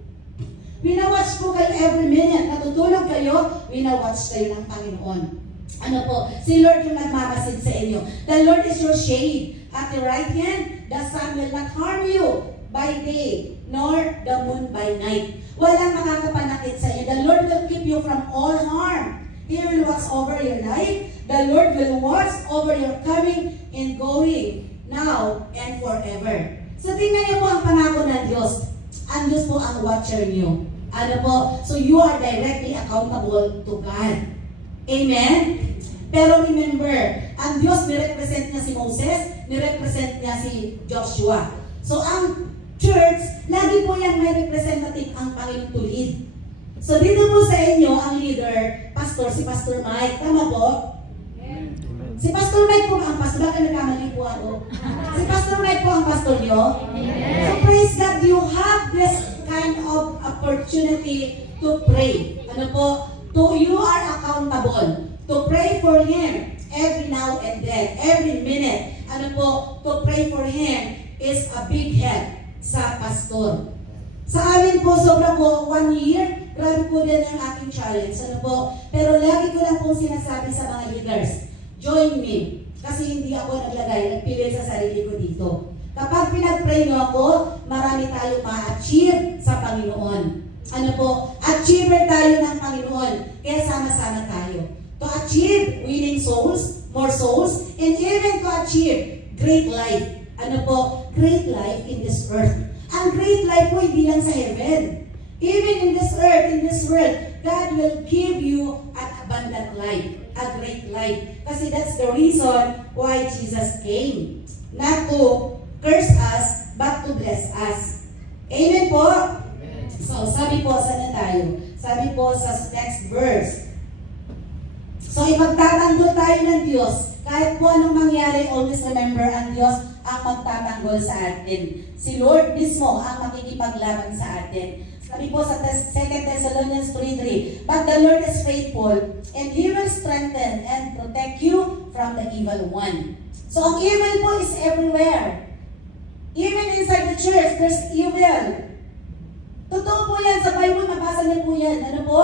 Winawatch po kayo every minute. Natutulog kayo, winawatch kayo ng Panginoon. Ano po? Si Lord yung nagmamasid sa inyo. The Lord is your shade. At the right hand, the sun will not harm you by day, nor the moon by night. Walang makakapanakit sa inyo. The Lord will keep you from all harm. He will watch over your life. The Lord will watch over your coming and going, now and forever. So tingnan niyo po ang pangako ng Diyos. Ang Diyos po ang watcher niyo. Ano po? So you are directly accountable to God. Amen? Pero remember, ang Diyos nirepresent niya si Moses, nirepresent niya si Joshua. So ang church, lagi po yung may representative ang Panginoon to lead. So dito po sa inyo, ang leader, pastor, si Pastor Mike. Tama po? Amen. Si Pastor Mike po ang pastor. Baka nagkamali po ako. Si Pastor Mike po ang pastor niyo. So praise God, you have this kind of opportunity to pray. Ano po? You are accountable to pray for him every now and then, every minute. Ano po? To pray for him is a big help sa pastor. Sa amin po, sobra po, 1 year, grabe po din ang aking challenge. Ano po? Pero lagi ko lang pong sinasabi sa mga leaders, join me. Kasi hindi ako nagpilit sa sarili ko dito. Kapag pinag-pray nyo ako, marami tayo ma-achieve sa Panginoon. Ano po? Achiever tayo ng Panginoon. Kaya sama-sama tayo. To achieve winning souls, more souls, and even to achieve great life. Ano po? Great life in this earth. Ang great life po hindi lang sa heaven. Even in this earth, in this world, God will give you an abundant life, a great life. Kasi that's the reason why Jesus came. Not to curse us, but to bless us. Amen po? Amen. So, sabi po, saan na tayo? Sabi po sa next verse. So, ipagtatanggol tayo ng Diyos. Kahit po anong mangyari, always remember ang Diyos ang magtatanggol sa atin. Si Lord mismo ang makikipaglaban sa atin. Sabi po sa 2 Thessalonians 3:3, but the Lord is faithful, and He will strengthen and protect you from the evil one. So ang evil po is everywhere. Even inside the church, there's evil. Totoo po yan, sa Bible, mabasa niyo po yan. Ano po?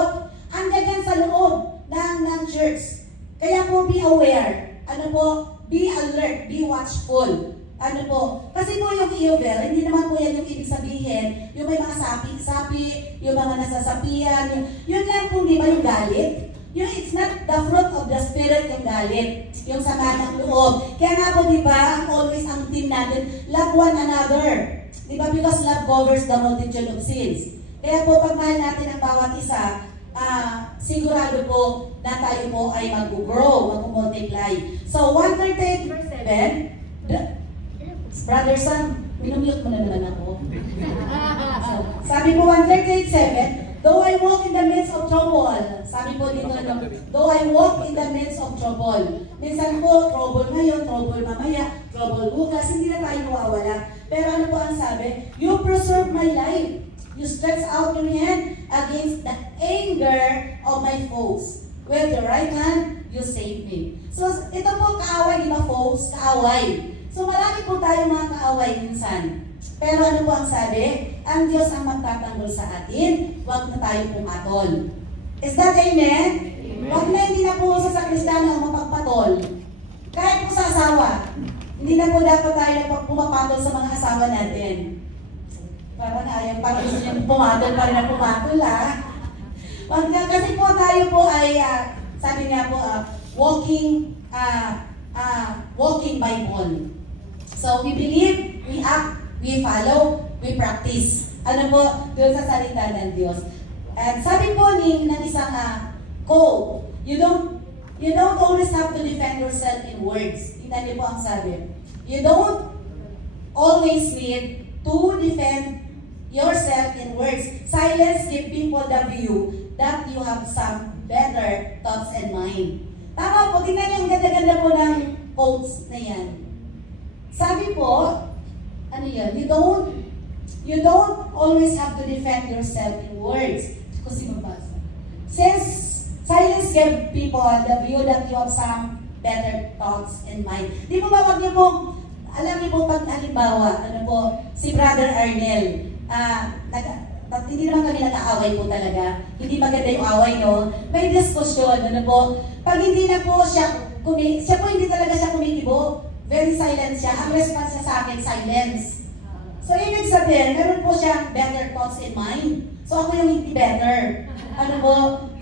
Andiyan yan sa loob ng church. Kaya po be aware. Ano po? Be alert, be watchful. Ano po, kasi po yung evil, hindi naman po yan yung ibig sabihin, yung may mga sapi-sapi, yung mga nasasapian, yun lang po, di ba, yung galit? Yung it's not the fruit of the spirit yung galit, yung sama ng loob. Kaya nga po, di ba, always ang theme natin, love one another. Di ba, because love covers the multitude of sins. Kaya po, pag mahal natin ang bawat isa, sigurado po na tayo po ay mag-grow, mag-multiply. So, 138 verse 7, Brother Sam, minumute mo na naman ako. Sabi po 138:7, though I walk in the midst of trouble, sabi po dito, though I walk in the midst of trouble. Minsan po, trouble ngayon, trouble mamaya, trouble bukas, hindi na tayo nawawala. Pero ano po ang sabi? You preserve my life. You stretch out your hand against the anger of my foes. With your right hand, you save me. So, ito po kaaway, di ba foes? Kaaway. So marami po tayong mga kaaway minsan. Pero ano po ang sabi? Ang Diyos ang magtatanggol sa atin, huwag na tayo pumatol. Is that amen? Huwag na hindi na po sa Kristiyano ang mapagpatol. Kahit po sa asawa, hindi na po dapat tayo pumapatol sa mga asawa natin. Parang ayaw, parang gusto niyo pumatol pa rin na pumatol, ha? Huwag na, kasi po tayo po ay, sabi nga po, walking Bible. So, we believe, we act, we follow, we practice. Ano po, doon sa salita ng Diyos. And sabi po ng isang quote, you don't always have to defend yourself in words. Tingnan niyo po ang sabi. You don't always need to defend yourself in words. Silence give people the view that you have some better thoughts and mind. Tama po, tingnan niyo ang ganda-ganda po ng quotes na yan. Sabi po, ano yan, you don't always have to defend yourself in words. Kasi mabasa. Since silence give people the view that you have some better thoughts in mind. Di po ba, wag niyo po, alam niyo po pag halimbawa, ano po, si Brother Arnel, hindi naman kami nag-aaway po talaga. Hindi maganda yung away, no? May diskusyon, ano po. Pag hindi na po siya po hindi talaga siya kumikibo. Very silent siya. Ang response niya sa akin, silence. So, ibig sabihin, meron po siyang better thoughts in mind. So, ako yung hindi better. Ano po?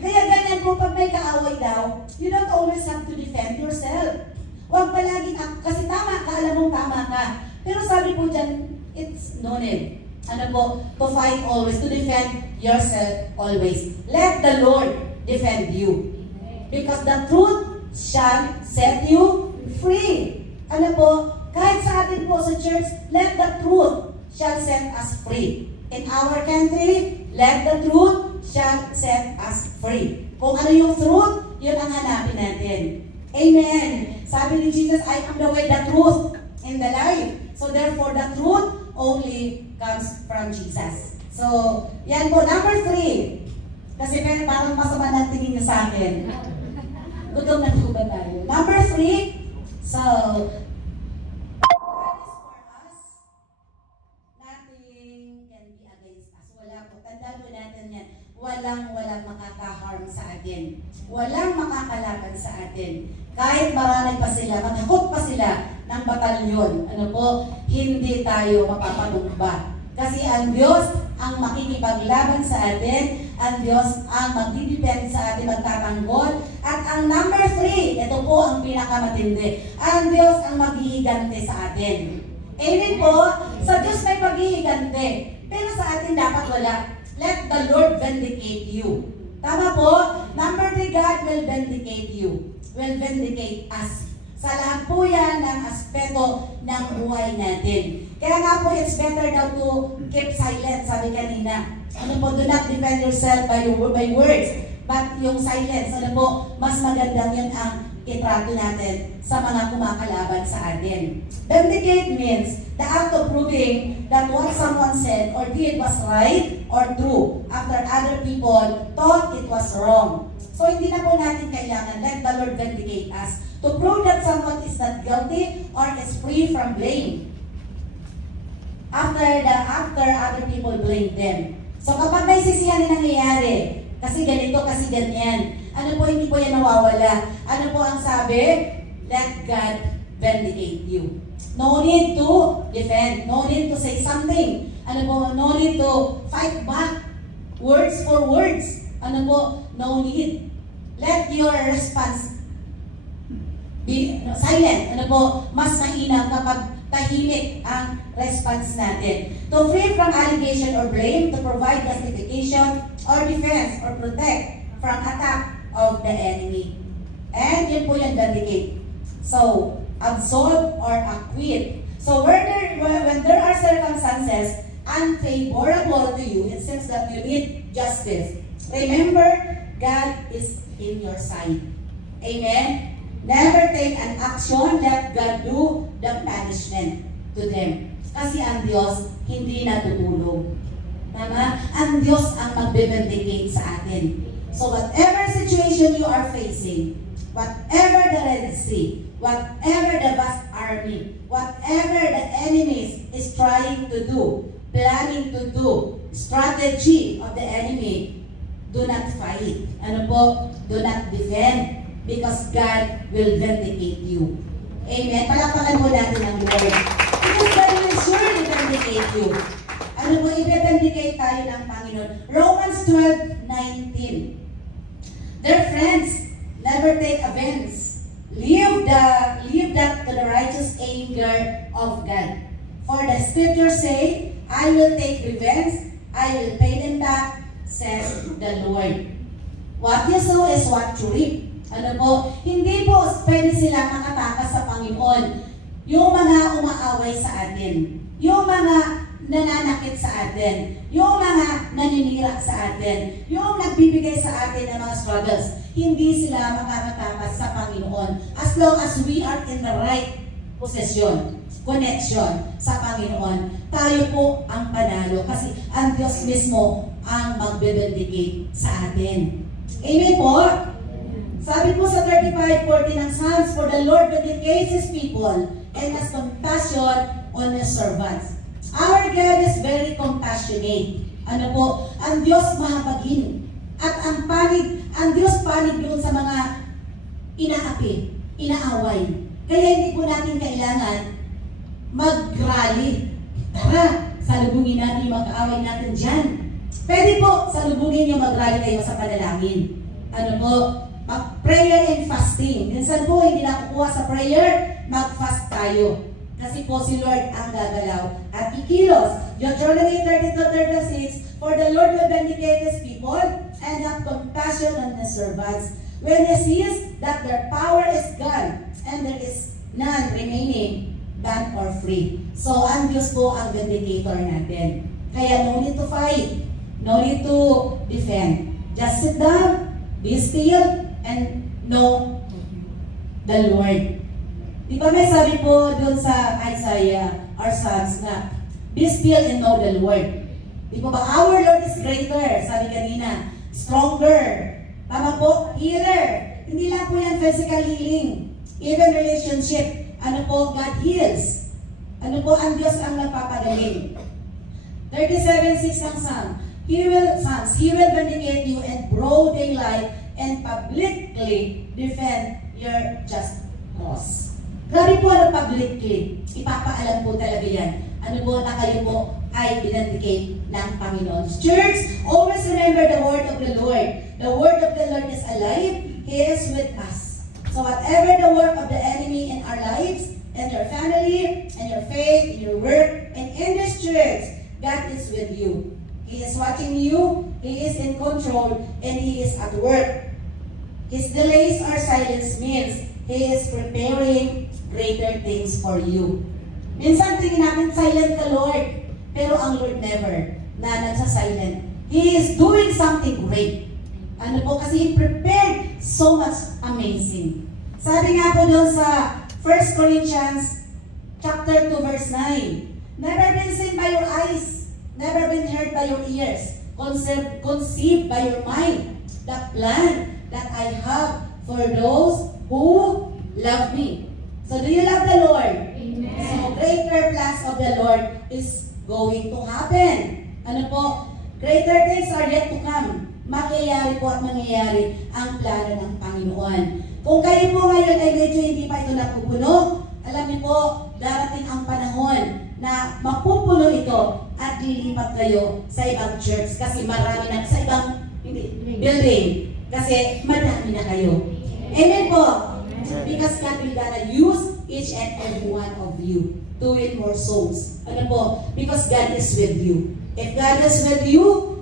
Kaya ganyan po, pag may kaaway daw, you don't always have to defend yourself. Huwag palagi, kasi tama ka, alam mong tama ka. Pero sabi po dyan, it's no need. Ano po? To fight always, to defend yourself always. Let the Lord defend you. Because the truth shall set you free. Ano po? Kahit sa atin po sa church, let the truth shall set us free. In our country, let the truth shall set us free. Kung ano yung truth, yun ang hanapin natin. Amen. Sabi ni Jesus, I am the way, the truth, and the life. So therefore, the truth only comes from Jesus. So, yan po. Number 3. Kasi parang masama ng tingin niyo sa akin. Gutom na po ba tayo? Number 3. So, God is for us. Nothing can be against us. Wala po. Tandaan po natin yan. Walang makakaharm sa atin. Walang makakalaban sa atin. Kahit marami pa sila, maghakot pa sila ng batalyon. Ano po? Hindi tayo mapapanumba. Kasi ang Diyos ang makikipaglaban sa atin, ang Diyos ang magdidepend sa atin, magtatanggol. At ang number 3, ito po ang pinakamatindi, ang Diyos ang maghihigante sa atin. Amen po? Sa Diyos may paghihigante, pero sa atin dapat wala. Let the Lord vindicate you. Tama po? Number 3, God will vindicate you. Will vindicate us. Sa lahat po yan ng aspeto ng buhay natin. Kaya nga po, it's better daw to keep silent, sabi kanina. Ano po, do not defend yourself by words, but yung silence, ano po, mas magandang yun ang itrato natin sa mga kumakalaban sa atin. Vindicate means the act of proving that what someone said or did was right or true after other people thought it was wrong. So, hindi na po natin kailangan, let the Lord vindicate us to prove that someone is not guilty or is free from blame after other people blame them. So kapag may sisihan na nangyayari, kasi ganito, kasi ganyan, ano po, hindi po yan nawawala. Ano po ang sabi? Let God vindicate you. No need to defend. No need to say something. Ano po? No need to fight back. Words for words. Ano po? No need. Let your response be silent. Ano po? Mas mainam kapag tahimik ang response natin. To free from allegation or blame, to provide justification or defense or protect from attack of the enemy. And yun po yung vindicate. So, absolve or acquit. So, when there are circumstances unfavorable to you, it seems that you need justice. Remember, God is in your side. Amen? Never take an action, let God do the punishment to them. Kasi ang Diyos hindi natutulog. Tama? Ang Diyos ang magbe-vindicate sa atin. So whatever situation you are facing, whatever the Red Sea, whatever the vast army, whatever the enemy is trying to do, planning to do, strategy of the enemy, do not fight. Ano po? Do not defend. Because God will vindicate you. Amen? Palakpakan mo natin ang Lord. Because God will surely vindicate you. Ano po? I-vindicate tayo ng Panginoon. Romans 12:19. Dear friends, never take offense. Leave that to the righteous anger of God. For the scriptures say, I will take revenge, I will pay them back, says the Lord. What you sow is what you reap. Ano po? Hindi po pwede sila makatakas sa Panginoon. Yung mga umaaway sa atin, yung mga nananakit sa atin, yung mga naninira sa atin, yung nagbibigay sa atin ng mga struggles, hindi sila makakatakas sa Panginoon as long as we are in the right possession, connection sa Panginoon. Tayo po ang panalo kasi ang Diyos mismo ang magbe-vindicate sa atin. Amen po? Sabi po sa 35:40 ng Psalms, for the Lord vindicates His people and has compassion on His servants. Our God is very compassionate. Ano po? Ang Diyos mahabagin. At ang Diyos panig doon sa mga inaapi, inaaway. Kaya hindi po natin kailangan mag-rally. Tara, salubungin natin yung mag-aaway natin dyan. Pwede po, salubungin nyo mag-rally kayo sa panalangin. Ano po? Prayer and fasting. Minsan po, hindi na kukuha sa prayer, mag-fast tayo. Kasi po si Lord ang gagalaw at ikilos. Deuteronomy 32:36, for the Lord will vindicate His people and have compassion on His servants. When He sees that their power is gone and there is none remaining, bond or free. So, ang Diyos po ang vindicator natin. Kaya no need to fight. No need to defend. Just sit down, be still, and know the Lord. Di ba may sabi po doon sa Isaiah or Psalms na, be still and know the Lord. Di ba ba? Our Lord is greater, sabi kanina. Stronger. Tama po? Healer. Hindi lang po yan physical healing. Even relationship. Ano po? God heals. Ano po? Ang Diyos ang nagpapagaling. 37:6 ng Psalm. He will vindicate you in broad daylight and publicly defend your just cause. Grabe po ano publicly. Ipapaalam po talaga yan. Ano po na kayo po ay vindicate ng Panginoon. Church, always remember the word of the Lord. The word of the Lord is alive. He is with us. So whatever the work of the enemy in our lives, in your family, in your faith, in your work, and in this church, God is with you. He is watching you, He is in control, and He is at work. His delays or silence means He is preparing greater things for you. Minsan tingin natin silent ka Lord, pero ang Lord never na nagsa-silent. He is doing something great. Ano po? Kasi He prepared so much amazing. Sabi nga po doon sa 1 Corinthians chapter 2 verse 9, never been seen by your eyes, never been heard by your ears, conceived by your mind, the plan that I have for those who love me. So do you love the Lord? Amen. So greater plans of the Lord is going to happen. Ano po? Greater things are yet to come. Mangyayari po at mangyayari ang plano ng Panginoon. Kung kayo po ngayon ay medyo hindi pa ito napupuno, alam niyo po, darating ang panahon na mapupuno ito at lilipat kayo sa ibang church kasi marami na sa ibang building kasi marami na kayo. Amen po. Because God will gonna use each and every one of you to win more souls. Ano po? Because God is with you. If God is with you,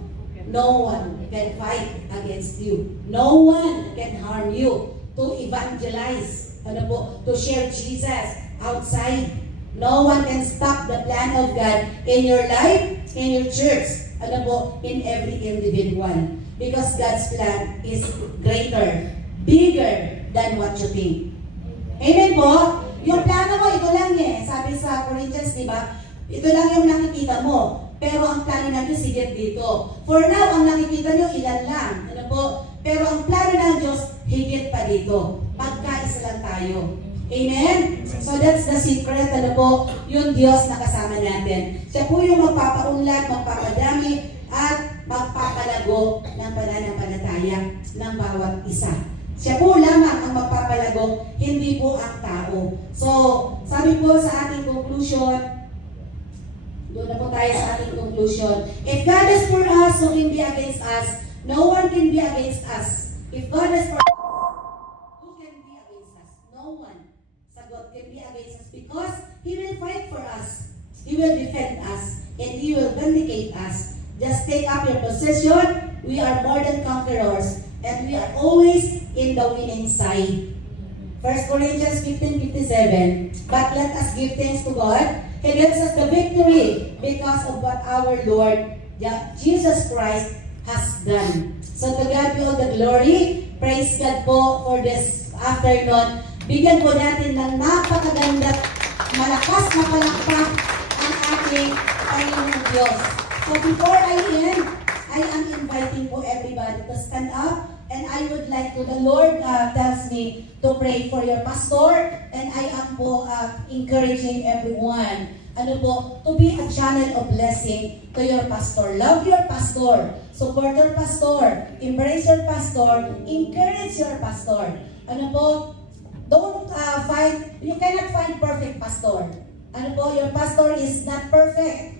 no one can fight against you. No one can harm you. To evangelize, ano po, to share Jesus outside. No one can stop the plan of God in your life, in your church, ano po, in every individual. Because God's plan is greater, bigger than what you think. Amen po? Yung plano mo, ito lang eh. Sabi sa Corinthians, di ba? Ito lang yung nakikita mo. Pero ang plano natin sigit dito. For now, ang nakikita nyo, ilan lang. Ano po? Pero ang plano ng Diyos, higit pa dito. Pagkaisa lang tayo. Amen? So that's the secret. Ano po? Yung Diyos na kasama natin. Siya po yung magpapaunlad, magpapadami, at magpapalago ng pananampalataya ng bawat isa. Siya po lamang ang magpapalago, hindi po ang tao. So, sabi po sa ating conclusion, doon na po tayo sa ating conclusion. If God is for us, who can be against us? No one can be against us. If God is for us, who can be against us? No one. Sagot, can be against us because He will fight for us. He will defend us. And He will vindicate us. Just take up your position. We are more than conquerors. And we are always in the winning side. 1 Corinthians 15:57. But let us give thanks to God. He gives us the victory because of what our Lord Jesus Christ has done. So to God be all the glory. Praise God po for this afternoon. Bigyan po natin ng napakaganda, malakas na palakpak ang ating Panginoong Diyos. So before I end, I am inviting po everybody to stand up. And I would like to, the Lord tells me to pray for your pastor. And I am po encouraging everyone, ano po, to be a channel of blessing to your pastor. Love your pastor. Support your pastor. Embrace your pastor. Encourage your pastor. Ano po, don't find, you cannot find perfect pastor. Ano po, your pastor is not perfect.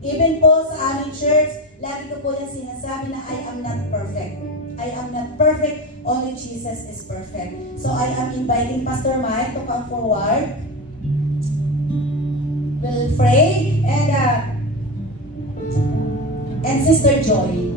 Even po sa aming church, lagi ko po yung sinasabi na I am not perfect. I am not perfect, only Jesus is perfect. So I am inviting Pastor Mike to come forward. We'll pray and Sister Joy.